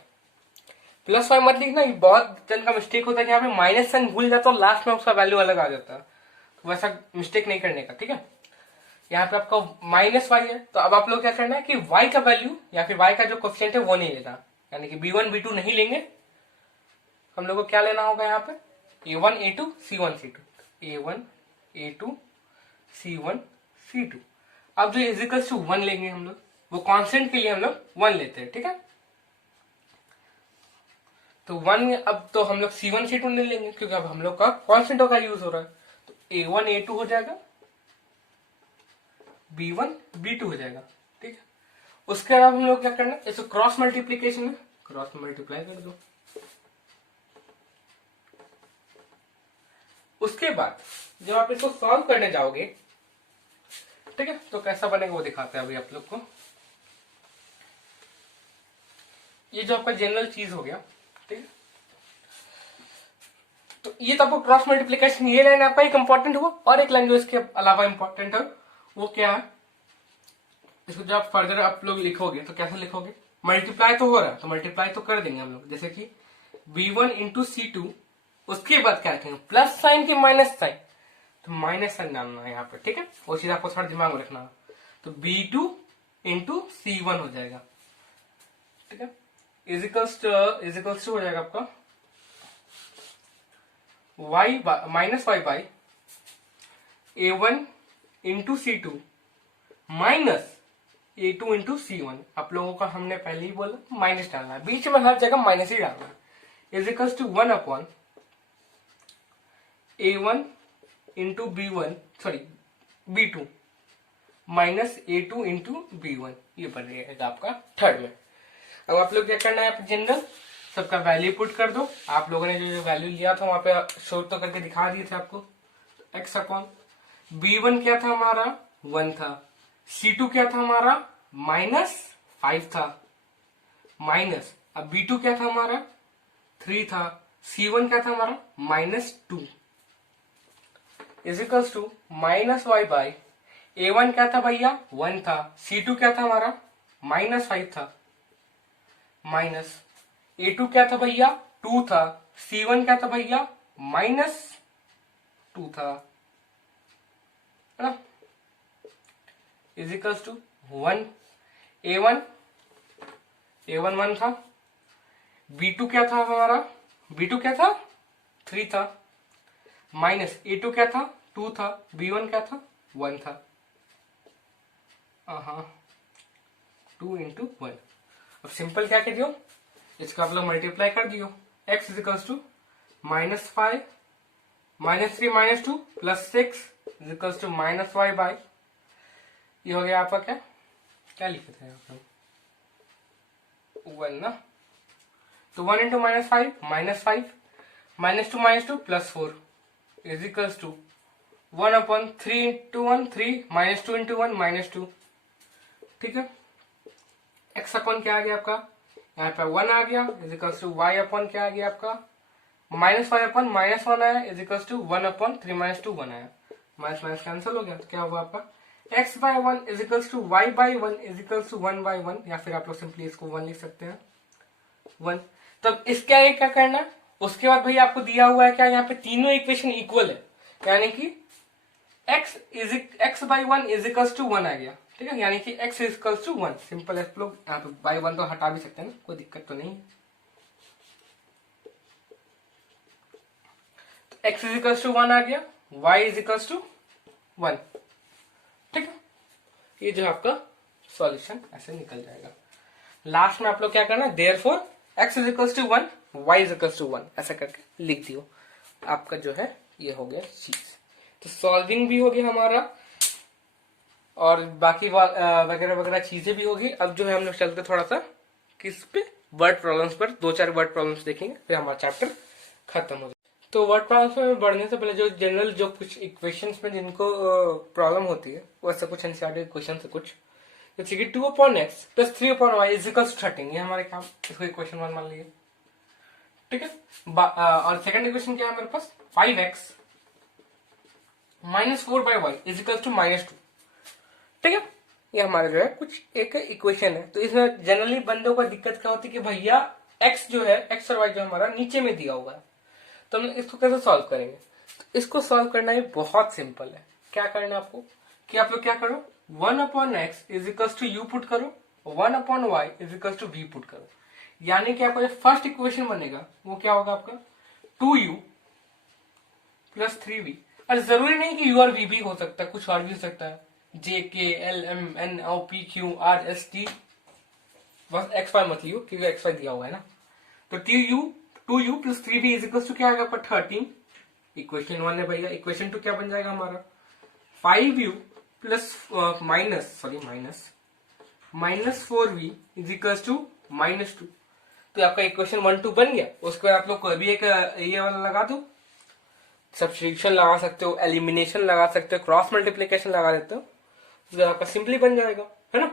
प्लस वाई मत लिखना, बहुत जन का मिस्टेक होता है कि यहाँ पे माइनस साइन भूल जाता है और लास्ट में उसका वैल्यू अलग आ जाता है, तो वैसा मिस्टेक नहीं करने का, ठीक है। यहाँ पे आपका -y है, तो अब आप लोग क्या करना है कि y का वैल्यू या फिर y का जो कोएफिशिएंट है वो नहीं लेना, यानी कि b1 b2 नहीं लेंगे, हम लोग को क्या लेना होगा यहाँ पे a1 a2 c1 c2, a1 a2 c1 c2। अब जो इजिकल्स टू 1 लेंगे हम लोग, वो कांस्टेंट के लिए हम लोग 1 लेते हैं, ठीक है। तो 1 अब तो हम लोग c1 c2 नहीं लेंगे क्योंकि अब हम लोग का कांस्टेंटों का यूज हो रहा है, तो a1 a2 हो जाएगा, b1 b2 हो जाएगा, ठीक है। उसके अलावा हम लोग क्या करना है, इसको क्रॉस मल्टीप्लीकेशन में क्रॉस मल्टीप्लाई कर दो। उसके बाद जब आप इसको सॉल्व करने जाओगे, ठीक है, तो कैसा बनेगा वो दिखाते हैं अभी आप लोग को। ये जो आपका जनरल चीज हो गया, ठीक है, तो ये तो आपको क्रॉस मल्टीप्लीकेशन, ये लाइन आपका एक इंपॉर्टेंट हुआ, और एक लाइन जो इसके अलावा इंपॉर्टेंट है वो क्या है, इसको जब आप फर्दर आप लोग लिखोगे तो कैसे लिखोगे, मल्टीप्लाई तो हो रहा है तो मल्टीप्लाई तो कर देंगे हम लोग, जैसे कि b1 इंटू c2, उसके बाद क्या रखेंगे प्लस साइन के माइनस साइन, तो माइनस साइन डालना है यहाँ पे, ठीक है, वो चीज आपको थोड़ा दिमाग में रखना है, तो b2 इंटू c1 हो जाएगा, ठीक है, इजिकल्स टू हो जाएगा आपका y minus y by a1 into c2 minus a2 into c1। आप लोगों का हमने पहले ही बोला माइनस डालना है, बीच में हर जगह माइनस ही डालना है, equals to 1 upon a1 into b1 sorry b2 minus a2 into b1, ये बन रहेगा आपका थर्ड में। अब आप लोग क्या करना है, आप जनरल सबका वैल्यू पुट कर दो, आप लोगों ने जो वैल्यू लिया था वहां पे शो तो करके दिखा दिए थे आपको, x अपॉन b1 क्या था हमारा 1 था, c2 क्या था हमारा -5 था, माइनस अब b2 क्या था हमारा 3 था, c1 क्या था हमारा -2, इजिकल्स टू -y बाई a1 क्या था भैया 1 था, c2 क्या था हमारा -5 था, माइनस a2 क्या था भैया 2 था, c1 क्या था भैया -2 था, है ना, इजिकल्स टू 1 a1 1 था, b2 क्या था हमारा b2 क्या था 3 था, माइनस a2 क्या था 2 था, b1 क्या था 1 था, हाँ 2 इंटू 1। अब सिंपल क्या कर दियो, इसका आप लोग मल्टीप्लाई कर दियो, x equals to -5 -3 -2 +6 equals to -y by, ये हो गया आपका क्या क्या लिखे थे आप लोग 1 ना, तो 1 into -5 -5 -2 -2 +4 equals to 1 upon 3 into 1 3 -2 into 1 -2, ठीक है। x अपॉन क्या आ गया आपका, यहाँ पे 1 आ गया इजिकल्स टू y अपॉन क्या आ गया आपका -5 अपॉन -1 आया इजिकल्स टू 1 अपॉन 3 -2 1 आया, माइनस माइनस कैंसिल हो गया, तो क्या हुआ आपका x by 1 equals to y by 1 equals to 1 by 1, या फिर आप लोग सिंपली इसको 1 लिख सकते हैं 1। तब इसके आगे क्या करना, उसके बाद भाई आपको दिया हुआ है क्या, यहाँ पे तीनों इक्वेशन इक्वल है, यानी कि x बाई 1 इजिकल्स टू 1 आ गया, ठीक है, यानी कि x इजिकल्स टू 1। सिंपल है, लोग यहाँ पे बाई 1 तो हटा भी सकते हैं ना, कोई दिक्कत तो नहीं है। तो x इजिकल्स टू 1 आ गया, y इजिकल्स टू 1, ठीक है। ये जो आपका सॉल्यूशन ऐसे निकल जाएगा। लास्ट में आप लोग क्या करना, therefore x equals to 1 y equals to 1 ऐसा करके लिख दियो, आपका जो है ये हो गया चीज। तो सॉल्विंग भी हो गया हमारा और बाकी वगैरह वगैरह चीजें भी होगी। अब जो है हम लोग चलते थोड़ा सा किस पे, वर्ड प्रॉब्लम्स पर, 2-4 वर्ड प्रॉब्लम्स देखेंगे, फिर हमारा चैप्टर खत्म हो जाए। तो वर्ड प्रॉब्लम्स में बढ़ने से पहले जो जनरल जो कुछ इक्वेशंस में जिनको प्रॉब्लम होती है वैसा कुछ एनसीईआरटी क्वेश्चन से कुछ, जैसे कि 2 upon x plus 3 upon y equals to 13, ये हमारे काम, इसको इक्वेशन 1 मान लीजिए, ठीक है। और सेकंड इक्वेशन क्या है हमारे पास, 5x minus 4 by y equals to -2, ठीक है। ये हमारा जो है कुछ एक इक्वेशन है। तो इसमें जनरली बंदों को दिक्कत क्या होती है कि भैया x जो है, x और y जो हमारा नीचे में दिया हुआ है, तो हम इसको कैसे सॉल्व करेंगे। तो इसको सॉल्व करना ही बहुत सिंपल है। क्या करना है आपको कि आप लोग क्या करो, 1 upon x equals to u put करो, 1 upon y equals to v put करो, यानी कि आपका जो फर्स्ट इक्वेशन बनेगा वो क्या होगा आपका 2u प्लस 3v। और जरूरी नहीं कि u और v भी हो सकता है, कुछ और भी हो सकता है, J K L M N O P Q R S T, बस एक्स वाई मत लियो क्योंकि एक्स वाई दिया हुआ है ना। तो 2u plus 3v equals to क्या आएगा पर 13, इक्वेशन 1 है भैया। इक्वेशन 2 क्या बन जाएगा हमारा 5u plus minus 4v इजिकल्स to -2। तो आपका इक्वेशन 1 2 बन गया। उसके बाद आप लोग कोई भी एक ये वाला लगा दो, सब्स्टिट्यूशन लगा सकते हो, एलिमिनेशन लगा सकते हो, क्रॉस मल्टीप्लीकेशन लगा देते हो, तो आपका सिंपली बन जाएगा, है ना।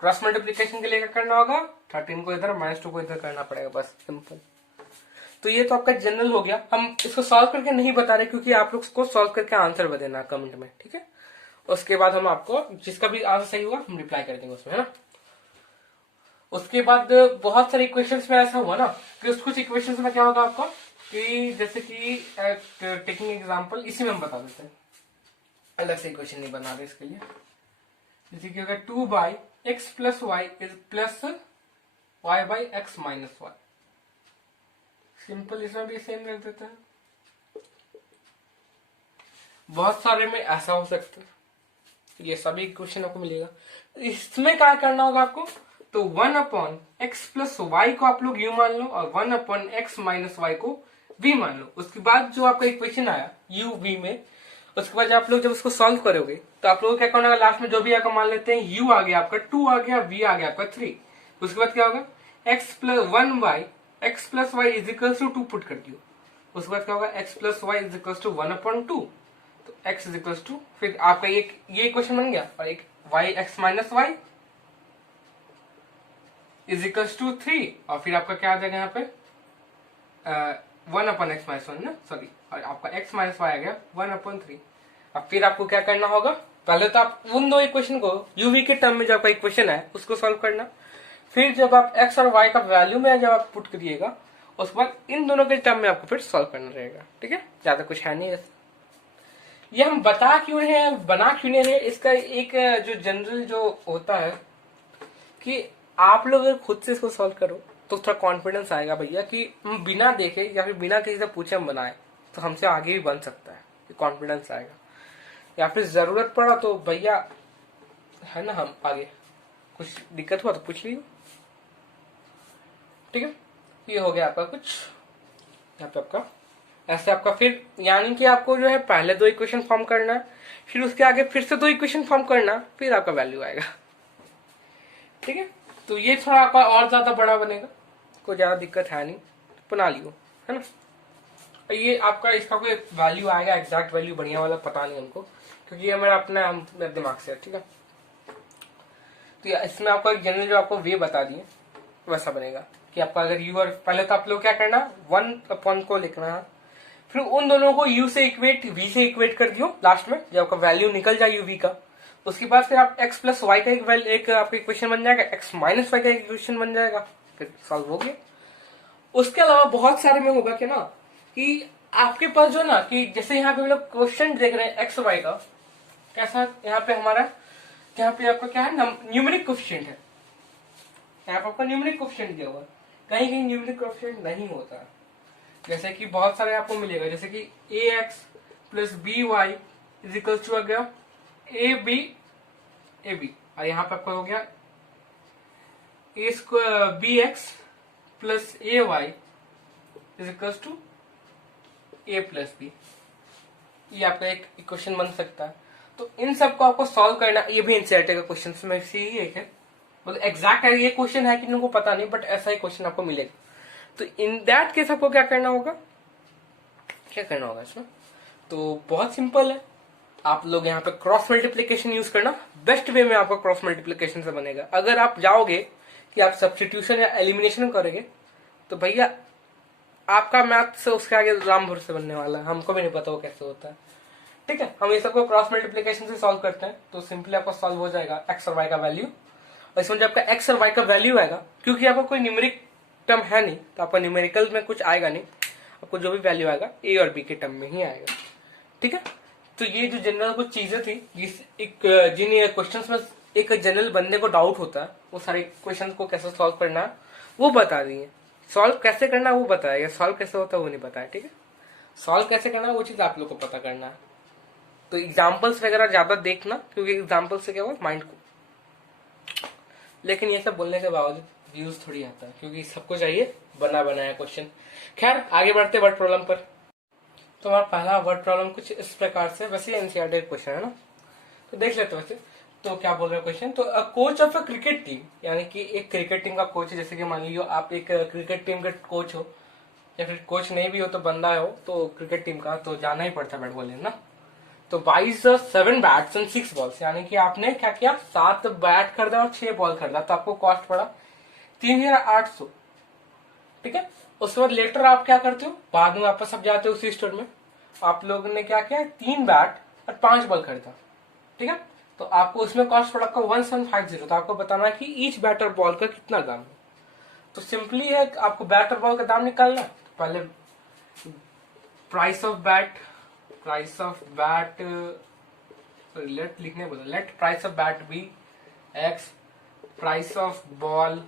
क्रॉस मल्टीप्लीकेशन के लिए क्या करना होगा, 13 को इधर -2 को इधर करना पड़ेगा, बस सिंपल। तो ये तो आपका जनरल हो गया। हम इसको सॉल्व करके नहीं बता रहे क्योंकि आप लोग को सॉल्व करके आंसर बता कमेंट में, ठीक है। उसके बाद हम आपको जिसका भी आंसर सही होगा हम रिप्लाई कर देंगे उसमें, है ना। उसके बाद बहुत सारे इक्वेशंस में ऐसा हुआ ना कि कुछ इक्वेशंस में क्या होगा आपको कि जैसे कि टेकिंग एग्जांपल इसी में हम बता देते हैं, अलग से इक्वेशन नहीं बना रहे इसके लिए। जैसे कि अगर 2 by x plus Y is plus y by x minus y, simple इसमें भी सेम रख देते हैं। बहुत सारे में ऐसा हो सकता है, ये सभी इक्वेशन आपको मिलेगा। इसमें क्या करना होगा आपको, तो 1 अपॉन एक्स प्लस वाई को आप लोग यू मान लो और 1 अपॉन एक्स माइनस वाई को v मान लो। उसके बाद जो आपका इक्वेशन आया u v में, उसके बाद आप लोग जब उसको सॉल्व करोगे तो आप लोग को क्या करना होगा, लास्ट में जो भी आपका मान लेते हैं u आ गया आपका 2 आ गया, v आ गया आपका 3। उसके बाद क्या होगा x plus 1 y x plus Y is equals to 2 put कर दियो। उसके बाद क्या होगा x plus Y is equals to 1 upon 2, तो x इज इक्वल्स टू, फिर आपका एक ये इक्वेशन बन गया और एक y x minus Y is equals to 3, और फिर आपका क्या आ जाएगा यहाँ पे 1 अपॉन एक्स माइनस 1 ना, सॉरी, और आपका x माइनस वाई आ गया 1 अपॉन 3। अब फिर आपको क्या करना होगा, पहले तो आप उन दो इक्वेशन को uv के टर्म में जो आपका इक्वेशन है उसको सॉल्व करना, फिर जब आप x और y का वैल्यू में जब आप पुट करिएगा उसके बाद इन दोनों के टर्म में आपको फिर सॉल्व करना रहेगा, ठीक है। ज्यादा कुछ है नहीं ऐसा। ये हम बता क्यों रहे हैं, बना क्यों नहीं रहे, इसका एक जो जनरल जो होता है कि आप लोग अगर खुद से इसको सॉल्व करो तो थोड़ा कॉन्फिडेंस आएगा भैया कि हम बिना देखे या फिर बिना किसी से पूछे हम बनाए तो हमसे आगे भी बन सकता है। कॉन्फिडेंस आएगा। या फिर जरूरत पड़ा तो भैया है ना, हम आगे कुछ दिक्कत हुआ तो पूछ लीजिए। ठीक है, ये हो गया आपका कुछ यहाँ पे आपका ऐसे आपका। फिर यानी कि आपको जो है पहले 2 इक्वेशन फॉर्म करना है, फिर उसके आगे फिर से 2 इक्वेशन फॉर्म करना, फिर आपका वैल्यू आएगा। ठीक है, तो ये थोड़ा आपका और ज्यादा बड़ा बनेगा, कोई ज्यादा दिक्कत है नहीं, बना लियो, है ना। ये आपका इसका कोई वैल्यू आएगा, एग्जैक्ट वैल्यू बढ़िया वाला पता नहीं हमको, क्योंकि ये मेरा अपना मेरे दिमाग से है। ठीक है, तो इसमें आपको एक जनरल जो आपको वे बता दिए वैसा बनेगा कि आपका अगर यू और पहले तो आप लोग क्या करना, 1 को लिखना है, फिर उन दोनों को u से इक्वेट v से इक्वेट कर दियो लास्ट में, जब आपका वैल्यू निकल जाए uv का, उसके बाद फिर आप x प्लस वाई का एक आपका इक्वेशन बन जाएगा, x माइनस वाई का एक इक्वेशन बन जाएगा, फिर सॉल्व हो गया। उसके अलावा बहुत सारे में होगा कि ना कि आपके पास जो ना कि जैसे यहाँ पे हम लोग क्वेश्चन देख रहे हैं एक्स वाई का, कैसा यहाँ पे हमारा, यहाँ पे आपका क्या है, न्यूमेरिक कोएफिशिएंट है, यहाँ पे आपका न्यूमेरिक कोएफिशिएंट दिया हुआ है। कहीं कहीं न्यूमेरिक कोएफिशिएंट नहीं होता है, जैसे कि बहुत सारे आपको मिलेगा, जैसे कि A X plus B Y is equal to आ गया ए बी, और यहाँ पे आपका हो गया A square B X plus A Y is equal to A plus B, ये आपका एक इक्वेशन बन सकता है। तो इन सबको आपको सॉल्व करना, ये भी एनसीईआरटी का क्वेश्चन में से ही एक है, मतलब एग्जैक्ट है ये क्वेश्चन है कि उनको पता नहीं, बट ऐसा ही क्वेश्चन आपको मिलेगा। तो इन दैट केस आपको क्या करना होगा, इसमें तो बहुत सिंपल है, आप लोग यहाँ पे क्रॉस मल्टीप्लीकेशन यूज करना, बेस्ट वे में आपका क्रॉस मल्टीप्लीकेशन से बनेगा। अगर आप जाओगे कि आप सब्स्टिट्यूशन या एलिमिनेशन करेंगे तो भैया आपका मैथ से उसके आगे राम भरोसे बनने वाला है, हमको भी नहीं पता वो कैसे होता है। ठीक है, हम ये सबको क्रॉस मल्टीप्लीकेशन से सॉल्व करते हैं, तो सिंपली आपका सॉल्व हो जाएगा एक्स और वाई का वैल्यू। और इसमें जब आपका एक्स और वाई का वैल्यू आएगा, क्योंकि आपका कोई न्यूमेरिक टर्म है नहीं, तो आपका न्यूमेरिकल में कुछ आएगा नहीं, आपको जो भी वैल्यू आएगा ए और बी के टर्म में ही आएगा। ठीक है, तो ये जो जनरल कुछ चीजें थी जिन क्वेश्चंस में एक जनरल बंदे को डाउट होता है, वो सारे क्वेश्चंस को कैसे सॉल्व करना है वो बता दिए, सॉल्व कैसे करना है वो बताया, सॉल्व कैसे होता है वो नहीं बताया। ठीक है, सॉल्व कैसे करना है वो चीज आप लोग को पता करना है, तो एग्जाम्पल्स वगैरह ज्यादा देखना, क्योंकि एग्जाम्पल से क्या हुआ माइंड को, लेकिन ये सब बोलने के बावजूद व्यूज थोड़ी आता है, क्योंकि सबको चाहिए बना बनाया क्वेश्चन। खैर आगे बढ़ते वर्ड प्रॉब्लम पर। तो हमारा पहला वर्ड प्रॉब्लम कुछ इस प्रकार से, वैसे एनसीईआरटी क्वेश्चन है ना, तो देख लेते वैसे। तो क्या बोल रहे हैं क्वेश्चन, तो coach of a cricket team, यानी कि एक क्रिकेट टीम का कोच है, जैसे कि मान लीजिए आप एक क्रिकेट टीम के कोच हो, या फिर कोच नहीं भी हो तो बंदा हो तो क्रिकेट टीम का, तो जाना ही पड़ता है बैट बॉलिंग ना। तो बाइज 7 बैट्स एंड 6 बॉल्स, यानी कि आपने क्या किया, 7 बैट खरीदा और 6 बॉल खरीदा, तो आपको कॉस्ट पड़ा 3800। ठीक है, उसके बाद लेटर आप क्या करते हो, बाद में वापस आप जाते हो उसी स्टोर में, आप लोगों ने क्या किया, 3 बैट और 5 बॉल खरीदा। ठीक है, तो आपको उसमें कॉस्ट पड़ा आपका 1750, तो आपको बताना है कि ईच बैट और बॉल का कितना दाम है। तो सिंपली है आपको बैट और बॉल का दाम निकालना है। तो पहले प्राइस ऑफ बैट लेट लिखने बोला, let price of bat be x, price of ball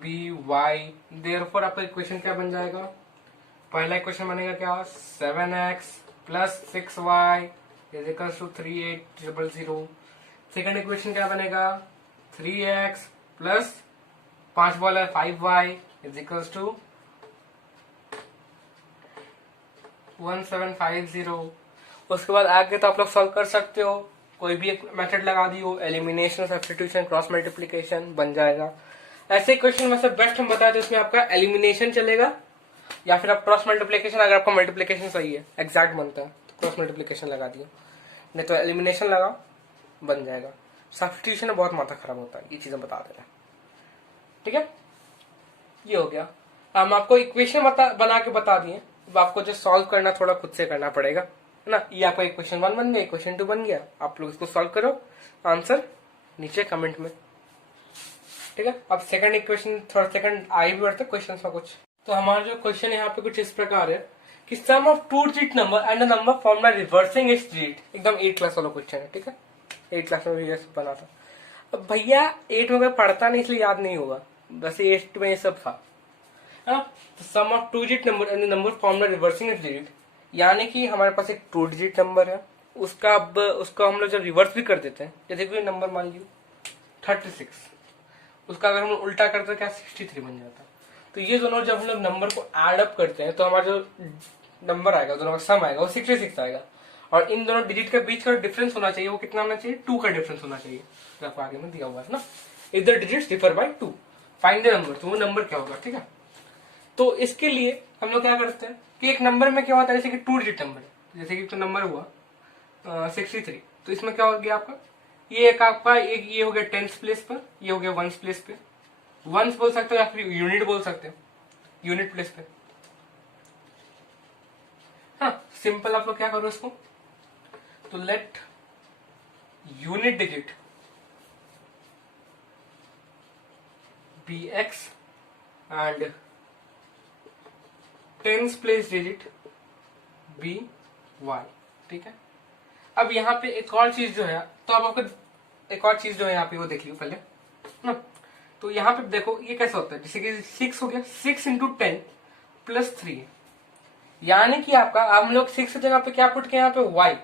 be y, therefore आपका इक्वेशन क्या बन जाएगा, पहला इक्वेशन बनेगा क्या, 7x plus 6y is equals to 3800। Second equation क्या बनेगा, 3x प्लस 5 बॉल है 5y इज इक्वल्स टू 1750। उसके बाद आगे तो आप लोग सॉल्व कर सकते हो, कोई भी एक मेथड लगा दी हो, एलिमिनेशन, सब्स्टिट्यूशन, क्रॉस मल्टीप्लिकेशन बन जाएगा। ऐसे क्वेश्चन में से बेस्ट हम बताए तो इसमें आपका एलिमिनेशन चलेगा, या फिर आप क्रॉस मल्टीप्लिकेशन, अगर आपका मल्टीप्लिकेशन सही है एग्जैक्ट बनता है तो क्रॉस मल्टीप्लिकेशन लगा दियो, नहीं तो एलिमिनेशन लगाओ बन जाएगा। सब्स्टिट्यूशन में बहुत माथा खराब होता है, ये चीजें बता दे रहे हैं। ठीक है, ये हो गया, हम आपको इक्वेशन बना के बता दिए, अब आपको जो सॉल्व करना थोड़ा खुद से करना पड़ेगा, है ना। ये आपका इक्वेशन 1 बन गया, इक्वेशन 2 बन गया, आप लोग इसको सॉल्व करो, आंसर नीचे कमेंट में। ठीक है, अब सेकंड इक्वेशन, थोड़ा सेकंड आगे भी बढ़ते क्वेश्चन में कुछ। तो हमारा जो क्वेश्चन यहाँ पे कुछ इस प्रकार है कि sum of 2 digit number and a number form by reversing its digit, एकदम 8 क्लास वाला क्वेश्चन है। ठीक है, 8 क्लास में भी ये बना था। अब भैया 8 में पढ़ता नहीं इसलिए याद नहीं होगा, बस 8 में ये सब था। तो sum of 2 digit number and number form by reversing its digit, यानी कि हमारे पास एक 2 डिजिट नंबर है, उसका अब उसको हम लोग जब रिवर्स भी कर देते हैं, जैसे कोई नंबर मान लीजिए 36, उसका अगर हम उल्टा करते हैं क्या 63 बन जाता है। तो ये दोनों जब हम लोग नंबर को एड अप करते हैं तो हमारा जो नंबर आएगा, दोनों का सम आएगा वो 66 आएगा। और इन दोनों डिजिट के बीच का डिफरेंस होना चाहिए वो कितना होना चाहिए, 2 का डिफरेंस होना चाहिए। तो आपको आगे में दिया हुआ है ना, if the digits differ by 2 find the number, तो वो नंबर क्या होगा, ठीक है। तो इसके लिए हम लोग क्या करते हैं कि एक नंबर में क्या होता है, जैसे कि 2 डिजिट नंबर है, जैसे कि तो नंबर हुआ 63, तो इसमें क्या हो गया आपका, ये एक आपका एक ये हो गया टेंस प्लेस पर, ये हो गया वंस प्लेस पे, वंस बोल सकते हो या फिर यूनिट बोल सकते हो, यूनिट प्लेस पे। हाँ सिंपल आप लोग क्या करो इसको, तो let unit digit be x and tens place digit be y, ठीक है। अब यहाँ पे एक और चीज जो है, तो अब आपको एक और चीज जो है यहाँ पे वो देख लियो पहले ना। तो यहाँ पे देखो ये कैसा होता है, जैसे कि 6 हो गया, 6 इंटू 10 प्लस 3, यानी कि आपका हम लोग 6 की जगह पे क्या पुट किया यहाँ पे y,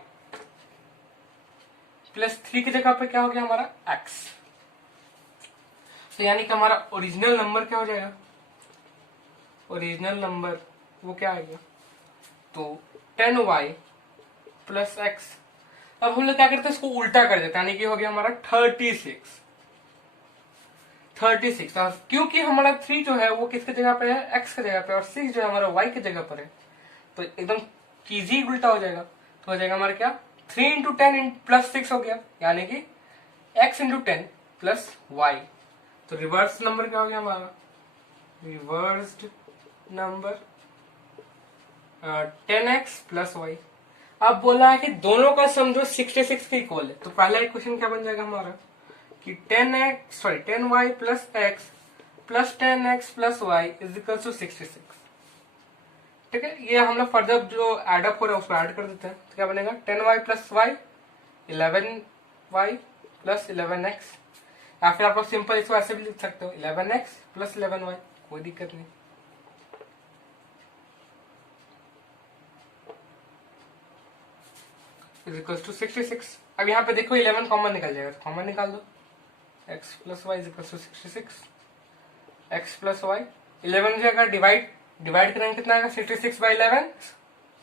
प्लस 3 की जगह पे क्या हो गया हमारा x। तो यानी कि हमारा ओरिजिनल नंबर क्या हो जाएगा, ओरिजिनल नंबर वो क्या आएगा, तो 10y प्लस x। अब हम लोग क्या करते हैं, इसको उल्टा कर देते हैं, यानी कि हो गया हमारा 36। क्योंकि हमारा 3 जो है वो किसके जगह पे है, x की जगह पे, और 6 जो है हमारा y की जगह पर है, तो एकदम चीज उल्टा हो जाएगा। तो हो जाएगा हमारा क्या, 3 इंटू 10 प्लस 6 हो गया, यानी कि x इंटू 10 प्लस y। तो रिवर्स नंबर क्या हो गया हमारा, reversed number 10x plus y। अब बोला है कि दोनों का सम जो 66 के इक्वल है, तो पहला इक्वेशन क्या बन जाएगा हमारा कि 10y plus x plus 10x plus y is equal to 66, ठीक है। ये हम लोग फर्दर जो एडअप हो रहा है उसको ऐड कर देते हैं, तो क्या बनेगा 10y plus y 11y plus 11x, या फिर आप लोग सिंपल इसको ऐसे भी लिख सकते हो 11x प्लस 11y, कोई दिक्कत नहीं। Is equal to 66। अब यहाँ पे देखो 11 कॉमन निकल जाएगा, तो कॉमन निकाल दो, x plus Y is equal to 66, x plus Y 11 से अगर डिवाइड करेंगे कितना आएगा, 66 बाई 11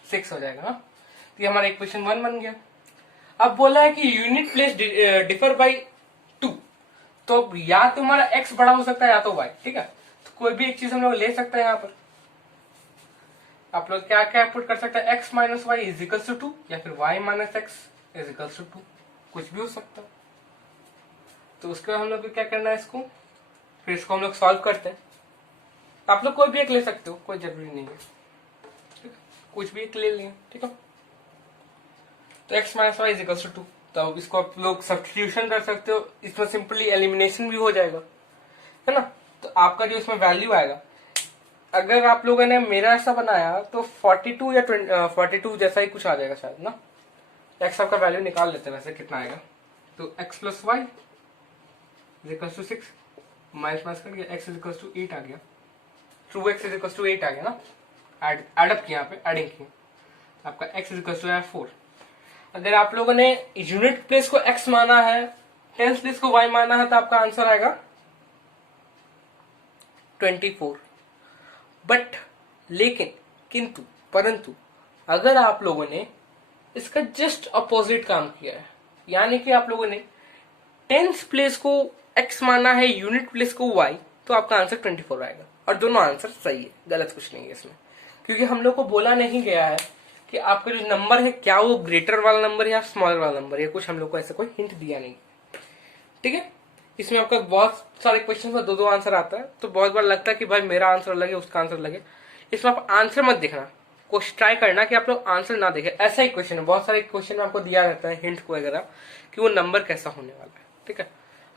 6 हो जाएगा ना। तो ये हमारा इक्वेशन 1 बन गया। अब बोला है कि यूनिट प्लेस डिफर बाई 2, तो या तो हमारा x बड़ा हो सकता है या तो y, ठीक है। तो कोई भी एक चीज हम लोग ले सकते हैं यहाँ पर, आप लोग क्या क्या पुट कर सकते हैं, x minus Y is equal to 2, या फिर y minus x is equal to 2, कुछ भी हो सकता है। तो उसके बाद हम लोग को क्या करना है, इसको फिर इसको हम लोग सॉल्व करते हैं। आप लोग कोई भी एक ले सकते हो, कोई जरूरी नहीं है, ठीक है, कुछ भी एक ले लें, ठीक है। तो x minus Y is equal to 2, तो इसको आप लोग सब्स्टिट्यूशन कर सकते हो, इसमें सिंपली एलिमिनेशन भी हो जाएगा, है ना। तो आपका जो इसमें वैल्यू आएगा, अगर आप लोगों ने मेरा ऐसा बनाया तो 42 या 42 जैसा ही कुछ आ जाएगा शायद ना। x आपका वैल्यू निकाल लेते हैं वैसे कितना आएगा, तो x plus Y is equal to 6, minus minus कर गया, x इज इक्वल टू 8 आ गया, true x is equal to 8 आ गया ना, एडअप किया, यहाँ पे एडिंग किया, आपका x इज इक्वल टू 4। अगर आप लोगों ने यूनिट प्लेस को x माना है, टेंस प्लेस को y माना है, तो आपका आंसर आएगा 24। बट लेकिन किंतु परंतु अगर आप लोगों ने इसका जस्ट अपोजिट काम किया है, यानी कि आप लोगों ने टेंस प्लेस को x माना है, यूनिट प्लेस को y, तो आपका आंसर 24 आएगा। और दोनों आंसर सही है, गलत कुछ नहीं है इसमें, क्योंकि हम लोग को बोला नहीं गया है कि आपका जो नंबर है क्या वो ग्रेटर वाला नंबर है या स्मॉलर वाला नंबर है, कुछ हम लोग को ऐसा कोई हिंट दिया नहीं, ठीक है। इसमें आपका बहुत सारे क्वेश्चन में 2-2 आंसर आता है, तो बहुत बार लगता है कि भाई मेरा आंसर अलग है उसका आंसर अलग है। इसमें आप आंसर मत देखना, कोशिश ट्राई करना कि आप लोग आंसर ना देखें। ऐसा ही क्वेश्चन है, बहुत सारे क्वेश्चन में आपको दिया रहता है हिंट वगैरह कि वो नंबर कैसा होने वाला है, ठीक है।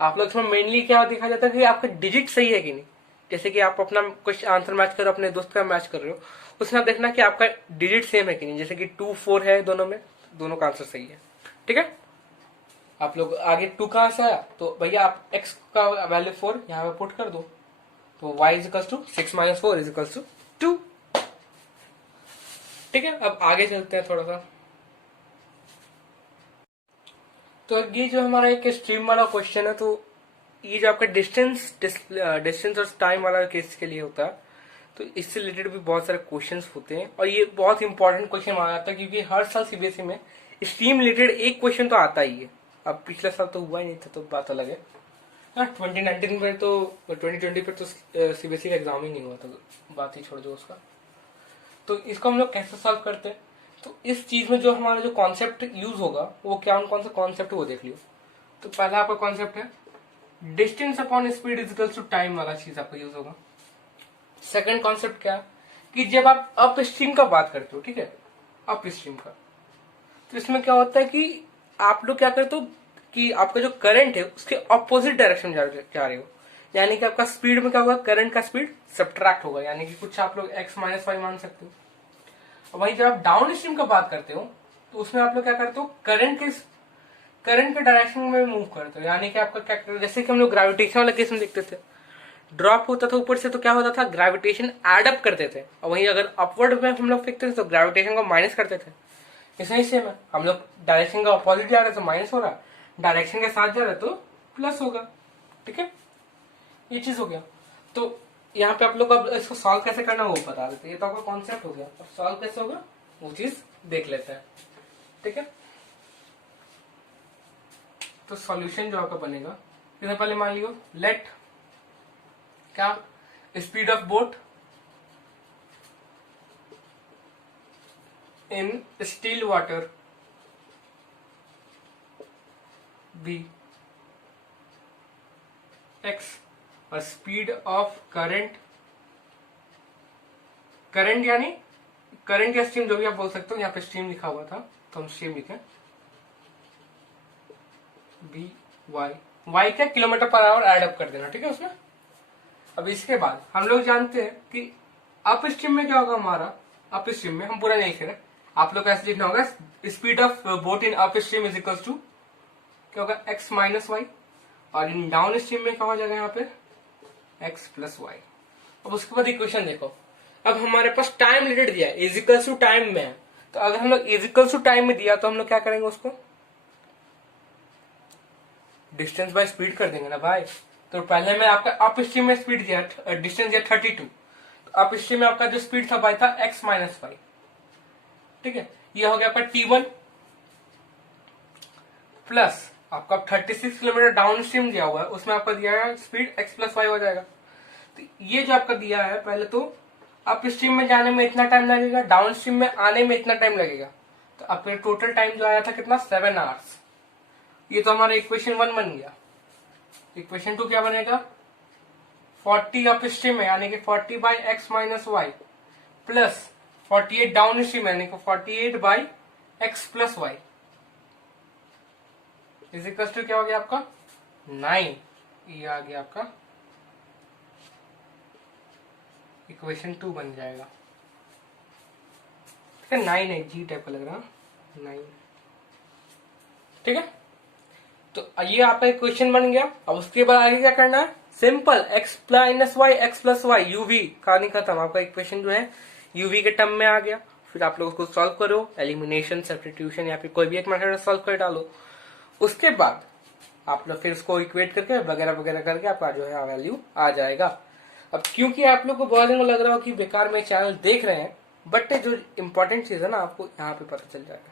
आप लोग इसमें मेनली क्या देखा जाता है कि आपका डिजिट सही है कि नहीं। जैसे कि आप अपना क्वेश्चन आंसर मैच कर रहे हो, अपने दोस्त का मैच कर रहे हो, उसमें आप देखना कि आपका डिजिट सेम है कि नहीं। जैसे कि 2-4 है दोनों में, दोनों का आंसर सही है, ठीक है। आप लोग आगे 2 कहां से आया, तो भैया आप x का वैल्यू 4 यहाँ पे पुट कर दो, तो y is equal to 6 minus 4 is equal to 2। ठीक है, अब आगे चलते हैं थोड़ा सा। तो ये जो हमारा एक स्ट्रीम वाला क्वेश्चन है, तो ये जो आपका डिस्टेंस और टाइम वाला केस के लिए होता है, तो इससे रिलेटेड भी बहुत सारे क्वेश्चंस होते हैं और ये बहुत इंपॉर्टेंट क्वेश्चन माना जाता है, क्योंकि हर साल सीबीएसई में स्ट्रीम रिलेटेड एक क्वेश्चन तो आता ही है। अब पिछले साल तो हुआ ही नहीं था, तो बात अलग है। हाँ, 2019 में तो 2020 पे तो सीबीएसई का एग्जाम ही नहीं हुआ था, बात ही छोड़ दो उसका। तो इसको हम लोग कैसे सॉल्व करते हैं, तो इस चीज में जो हमारा जो कॉन्सेप्ट यूज होगा वो क्या, कौन सा कॉन्सेप्ट वो देख लियो। तो पहला आपका कॉन्सेप्ट है distance upon speed is equals to time वाला चीज आपका यूज होगा। सेकंड कॉन्सेप्ट क्या, कि जब आप अप स्ट्रीम का बात करते हो, ठीक है, अप स्ट्रीम का, तो इसमें क्या होता है कि आप लोग क्या करते हो कि आपका जो करंट है उसके ऑपोजिट डायरेक्शन में जा रहे हो, यानी कि आपका स्पीड में क्या होगा, करंट का स्पीड सब्ट्रैक्ट होगा, यानी कि कुछ आप लोग x माइनस वाई मान सकते हो। और वहीं जब आप डाउन स्ट्रीम का बात करते हो तो उसमें आप लोग क्या करते हो, करंट के डायरेक्शन में मूव करते हो, यानी कि आपका क्या, जैसे कि हम लोग ग्रेविटेशन वाला केस में देखते थे, ड्रॉप होता था ऊपर से तो क्या होता था, ग्रेविटेशन एडअप करते थे, और वहीं अगर अपवर्ड में हम लोग फेंकते थे तो ग्रेविटेशन को माइनस करते थे। इसमें सेम है, हम लोग डायरेक्शन का अपोजिट जा रहे तो माइनस हो रहा, डायरेक्शन के साथ जा रहे तो प्लस होगा। ठीक है, ये चीज हो गया। तो यहाँ पे आप लोग अब इसको सॉल्व कैसे करना वो बता देते, ये तो आपका कॉन्सेप्ट हो गया। अब सॉल्व कैसे होगा वो चीज देख लेते हैं। ठीक है, तो सॉल्यूशन जो आपका बनेगा, इसमें पहले मान लियो लेट क्या, speed of boat in still water B X, और स्पीड ऑफ करंट यानी करंट या स्ट्रीम जो भी आप बोल सकते हो, यहाँ पे स्ट्रीम लिखा हुआ था तो हम स्ट्रीम लिखें बी वाई क्या, kilometre per hour add up कर देना। ठीक है उसमें। अब इसके बाद हम लोग जानते हैं कि अप स्ट्रीम में क्या होगा हमारा, अप स्ट्रीम में हम पूरा नहीं लिख रहे, आप लोग ऐसे लिखना होगा speed of boat in upstream is equal to क्या होगा, एक्स माइनस वाई, और इन डाउन स्ट्रीम में क्या हो जाएगा यहाँ पे एक्स प्लस वाई। अब उसके बाद इक्वेशन देखो, अब हमारे पास टाइम रिलेटेड दिया है, इजिकल्स टू टाइम में है, तो अगर हम लोग इजिकल्स टू टाइम में दिया तो हम लोग क्या करेंगे, उसको डिस्टेंस बाय स्पीड कर देंगे ना भाई। तो पहले में आपका अप स्ट्रीम में स्पीड दिया, डिस्टेंस दिया 32, तो अप स्ट्रीम में आपका जो स्पीड था भाई था एक्स माइनस वाई। ठीक है, ये हो गया आपका T1 प्लस आपका 36 किलोमीटर डाउन स्ट्रीम दिया हुआ है, उसमें आपका दिया है स्पीड एक्स प्लस वाई हो जाएगा। तो ये जो आपका दिया है, पहले तो अप स्ट्रीम में जाने में इतना टाइम लगेगा, डाउन स्ट्रीम में आने में इतना टाइम लगेगा, तो आपका टोटल टाइम जो आया था कितना, 7 आवर्स। ये तो हमारा इक्वेशन 1 बन गया। इक्वेशन 2 क्या बनेगा, 40 अप स्ट्रीम में यानी कि 40 by x minus Y plus 48 downstream यानी कि 48 by x plus Y is equal to क्या हो गया आपका 9। ये आ गया आपका इक्वेशन 2 बन जाएगा। ठीक है, 9 है, जी टाइप का लग रहा है 9। ठीक है, तो ये आपका इक्वेशन बन गया। अब उसके बाद आगे क्या करना है, simple X minus Y x plus Y यूवी कहानी खत्म, आपका इक्वेशन जो है यूवी के टर्म में आ गया। फिर आप लोग उसको सॉल्व करो, एलिमिनेशन, सब्स्टिट्यूशन या फिर कोई भी एक मेथड सॉल्व कर डालो। उसके बाद आप लोग फिर उसको इक्वेट करके वगैरह वगैरह करके आपका जो है वैल्यू आ जाएगा। अब क्योंकि आप लोग को बहुत दिन लग रहा हो कि बेकार में चैनल देख रहे हैं, बट जो इंपॉर्टेंट चीज है ना आपको यहाँ पे पता चल जाएगा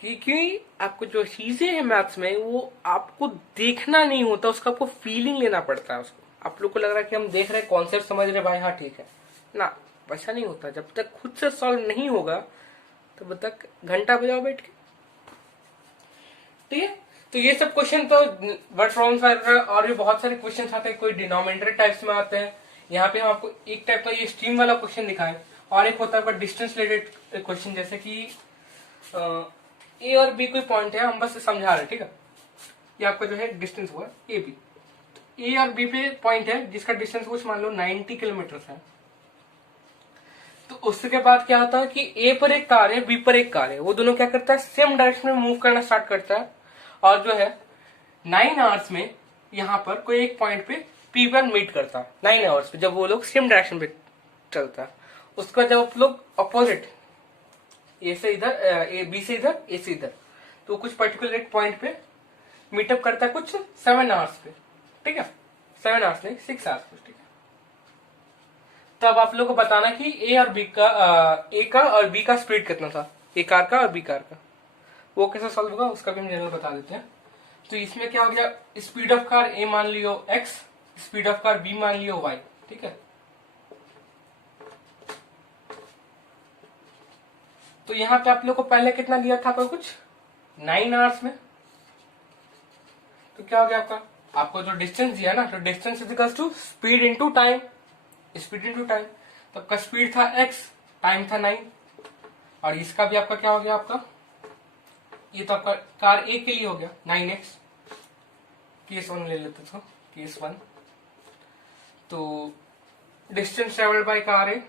क्योंकि आपको जो चीजें हैं मैथ्स में वो आपको देखना नहीं होता, उसका आपको फीलिंग लेना पड़ता है उसको। आप लोग को लग रहा है कि हम देख रहे हैं, कॉन्सेप्ट समझ रहे भाई, हाँ ठीक है ना, वैसा नहीं होता। जब तक खुद से सॉल्व नहीं होगा तब तक घंटा बजाओ बैठ के। ठीक है, तो ये सब क्वेश्चन तो वर्ड प्रॉब्लम और भी बहुत सारे क्वेश्चन आते हैं, कोई डिनोमिनेटर टाइप्स में आते हैं। यहाँ पे हम आपको एक टाइप का ये स्ट्रीम वाला क्वेश्चन दिखाए, और एक होता है आपका डिस्टेंस रिलेटेड क्वेश्चन, जैसे कि ए और बी कोई पॉइंट है, हम बस समझा रहे हैं। ठीक है, ये आपका जो है डिस्टेंस हुआ ए बी, ए और बी पे पॉइंट है जिसका डिस्टेंस कुछ मान लो 90 किलोमीटर है। तो उसके बाद क्या होता है कि ए पर एक कार है, बी पर एक कार है, वो दोनों क्या करता है, सेम डायरेक्शन में मूव करना स्टार्ट करता है, और जो है 9 आवर्स में यहाँ पर कोई एक पॉइंट पे पी पर मीट करता है। 9 आवर्स पे जब वो लोग सेम डायरेक्शन पे चलता है, उसका जब आप लोग अपोजिट ए से इधर, बी से इधर, ए से इधर, तो कुछ पर्टिकुलर एक पॉइंट पे मीटअप करता है कुछ 7 आवर्स पे, ठीक है, 7 आवर्स नहीं 6 आवर्स पे, ठीक है। तब आप लोगों को बताना कि ए और बी का, ए का और बी का स्पीड कितना था, ए कार का और बी कार का, वो कैसे सॉल्व होगा उसका भी हम जनरल बता देते हैं। तो इसमें क्या हो गया, स्पीड ऑफ कार ए मान लियो x, speed of car B मान लियो y, ठीक है। तो यहां पे आप लोग को पहले कितना दिया था आपको, कुछ 9 आवर्स में। तो क्या हो गया आपका, आपको जो डिस्टेंस दिया ना, तो distance is equal to speed into time, speed into time. तो आपका स्पीड था x, टाइम था 9, और इसका भी आपका क्या हो गया, आपका ये तो आपका कार ए के लिए हो गया 9x, केस 1 ले लेते थे, केस 1। तो distance travelled by car A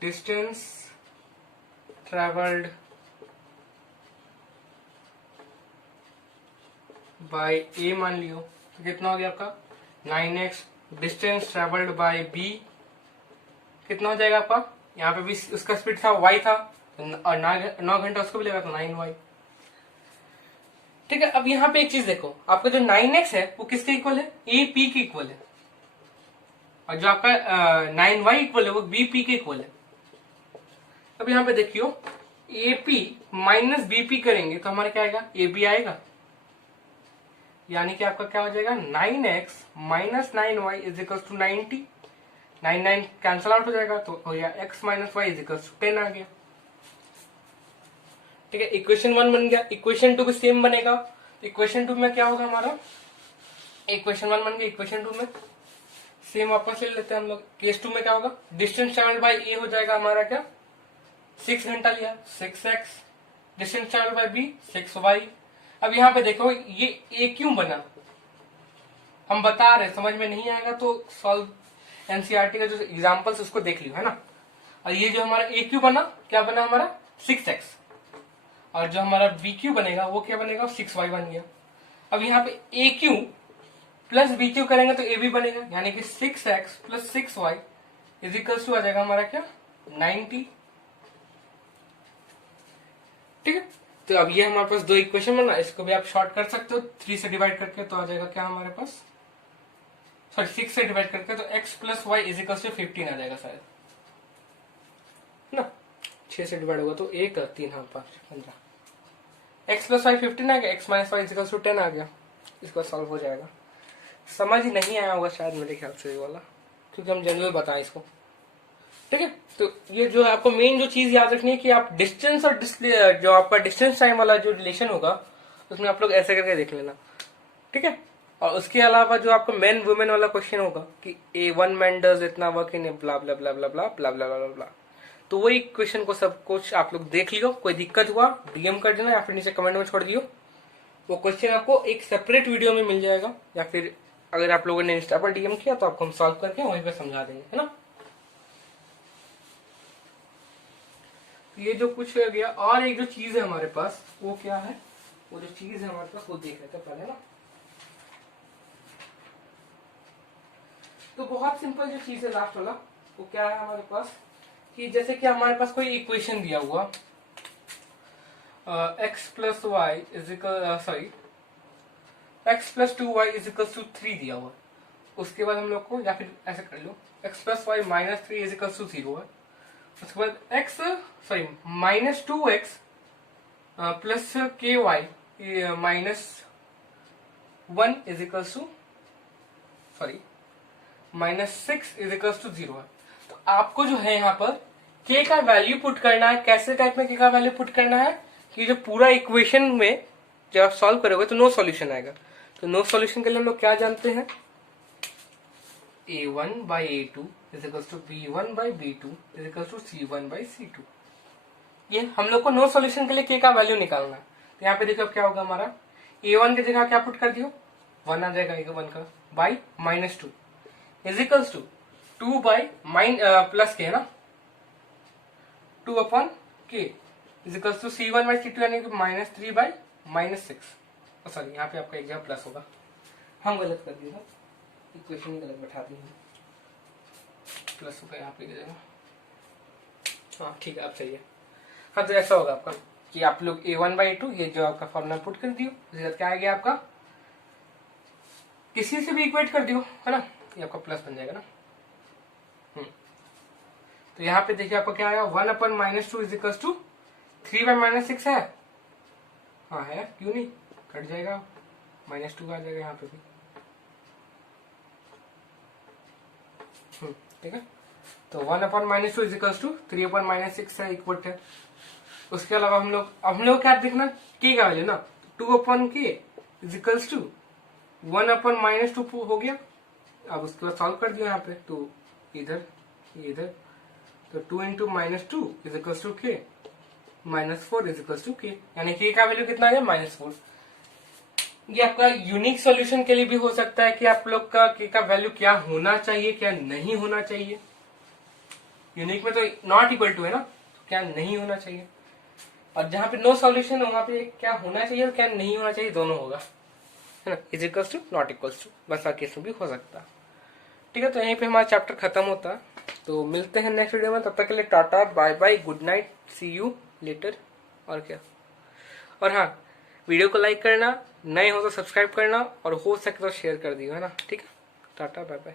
distance travelled by A मान लियो, तो कितना हो गया आपका 9x, distance travelled bye B कितना हो जाएगा आपका, यहाँ पे भी उसका स्पीड था y था, और 9 घंटा उसको भी लगा तो 9y, ठीक है। अब यहाँ पे एक चीज देखो, आपका जो 9x है वो किसके इक्वल है, ए पी के इक्वल है, और जो आपका 9y इक्वल है वो बी पी के इक्वल है। अब यहाँ पे देखियो, A P minus B P करेंगे तो हमारा क्या आएगा, ए बी आएगा, यानी कि आपका क्या हो जाएगा 9x minus 9y is equal to 90, 9 cancel out हो जाएगा, तो हो गया x minus Y is equal to 10 आ गया, ठीक है। इक्वेशन 1 बन गया। इक्वेशन 2 भी सेम बनेगा। इक्वेशन 2 में क्या होगा हमारा, इक्वेशन 1 बन गया, इक्वेशन 2 में सेम वापस ले लेते हैं हम लोग। केस 2 में क्या होगा, डिस्टेंस ट्रेवल्ड बाय ए हो जाएगा हमारा क्या, 6 घंटा लिया 6x, distance travelled bye B 6y। अब यहाँ पे देखो ये ए क्यों बना, हम बता रहे, समझ में नहीं आएगा तो सॉल्व एनसीईआरटी का जो एग्जांपल्स उसको देख लियो, है ना। और ये जो हमारा ए क्यू बना, क्या बना हमारा 6x, और जो हमारा बी क्यू बनेगा वो क्या बनेगा 6y बन गया। अब यहाँ पे A Q plus B Q करेंगे तो ए बी बनेगा, यानी कि 6x plus 6y is equal to आ जाएगा हमारा क्या 90, ठीक है। तो अब ये हमारे पास दो इक्वेशन बना, इसको भी आप शॉर्ट कर सकते हो 3 से डिवाइड करके, तो आ जाएगा क्या हमारे पास, सॉरी 6 से डिवाइड करके, तो x plus Y is equal to 15 आ जाएगा शायद ना, 6 से डिवाइड होगा तो 1 3 हाँ 5 15, x प्लस वाई 15 आ गया, x minus Y is equal to 10 आ गया। इसको सॉल्व हो जाएगा। समझ ही नहीं आया होगा शायद मेरे ख्याल से ये वाला, क्योंकि हम जनरल बताएं इसको, ठीक है। तो ये जो है आपको मेन जो चीज याद रखनी है कि आप डिस्टेंस और जो आपका डिस्टेंस टाइम वाला जो रिलेशन होगा उसमें आप लोग ऐसे करके देख लेना, ठीक है। और उसके अलावा जो आपका मैन वुमेन वाला क्वेश्चन होगा कि ए वन मैन डज इतना वर्क इन ब्ला ब्ला ब्ला ब्ला ब्ला ब्ला ब्ला ब्ला ब्ला, तो वही क्वेश्चन को सब कुछ आप लोग देख लियो। कोई दिक्कत हुआ डीएम कर देना या फिर नीचे कमेंट में छोड़ दियो, वो क्वेश्चन आपको एक सेपरेट वीडियो में मिल जाएगा, या फिर अगर आप लोगों ने इंस्टा पर डीएम किया तो आपको हम सॉल्व करके वहीं पे समझा देंगे, है ना। ये जो कुछ हो गया, और एक जो चीज है हमारे पास वो क्या है, वो जो चीज है हमारे पास वो देख लेते हैं पहले ना। तो बहुत सिंपल जो चीज है लास्ट वाला, वो क्या है हमारे पास कि जैसे कि हमारे पास कोई इक्वेशन दिया हुआ x plus Y is equal sorry x plus 2y is equal to 3 दिया हुआ, उसके बाद हम लोग को, या फिर ऐसे कर लो x plus y minus 3 is equal to 0 है, उसके बाद x sorry minus 2x plus के y minus 1 is equal to sorry minus 6 is equal to 0 है। तो आपको जो है यहाँ पर k का वैल्यू पुट करना है। कैसे टाइप में k का वैल्यू पुट करना है कि जो पूरा इक्वेशन में जब आप सॉल्व करोगे तो नो सॉल्यूशन आएगा। तो नो सॉल्यूशन के लिए हम लोग क्या जानते हैं, a1 by a2 is equal to b1 by b2 is equal to c1 by c2। ये हम लोग को नो सॉल्यूशन के लिए k का वैल्यू निकालना है। तो यहाँ पे देखो अब क्या होगा हमारा, a1 की जगह क्या पुट कर दियो 1 आ जाएगा, a1 का by minus 2 is equal to 2 by plus के है ना 2 अपॉन के is equal to c1 by c2 यानी कि माइनस 3 बाई माइनस 6। सॉरी यहाँ पे आपका एग्जाम प्लस होगा, हम गलत कर दिए, इक्वेशन गलत बैठा दी। प्लस होगा यहाँ पे जगह। हाँ ठीक है, अब सही है। हाँ तो ऐसा होगा आपका कि आप लोग a1/a2 ये जो आपका फॉर्मूला पुट कर दियो, क्या आ गया आपका, किसी से भी इक्वेट कर दियो, है ना, ये आपका प्लस बन जाएगा ना। तो यहाँ पे देखिए आपका क्या आया, 1/-2 इज इक्वल टू 3/-6 है। हाँ है, क्यों नहीं, कट जाएगा, -2 आ जाएगा यहाँ पे भी। ठीक है, तो 1/-2 इज इक्वल टू 3/-6 है, इक्वल है। उसके अलावा हम लोग क्या देखना, k का वैल्यू ना, 2/k इज इक्वल टू 1/-2 हो गया। अब उसके बाद सॉल्व कर दिया यहाँ पे, तो इधर इधर, तो 2 × -2 is equal to k, -4 is equal to k, यानी k का वैल्यू कितना आ गया, -4। ये आपका यूनिक सॉल्यूशन के लिए भी हो सकता है कि आप लोग का k का वैल्यू क्या होना चाहिए, क्या नहीं होना चाहिए। यूनिक में तो नॉट इक्वल टू है ना, तो क्या नहीं होना चाहिए, और जहां पे नो सॉल्यूशन है वहां पे क्या होना चाहिए और क्या नहीं होना चाहिए, दोनों होगा, है ना, is equal to not equal to, बस केस में भी हो सकता है। ठीक है, तो यहीं पे हमारा चैप्टर खत्म होता है, तो मिलते हैं नेक्स्ट वीडियो में, तब तक के लिए टाटा bye bye, good night, see you later. और क्या, और हाँ, वीडियो को लाइक करना, नए हो तो सब्सक्राइब करना, और हो सके तो शेयर कर दियो, है ना। ठीक है, टाटा बाय बाय।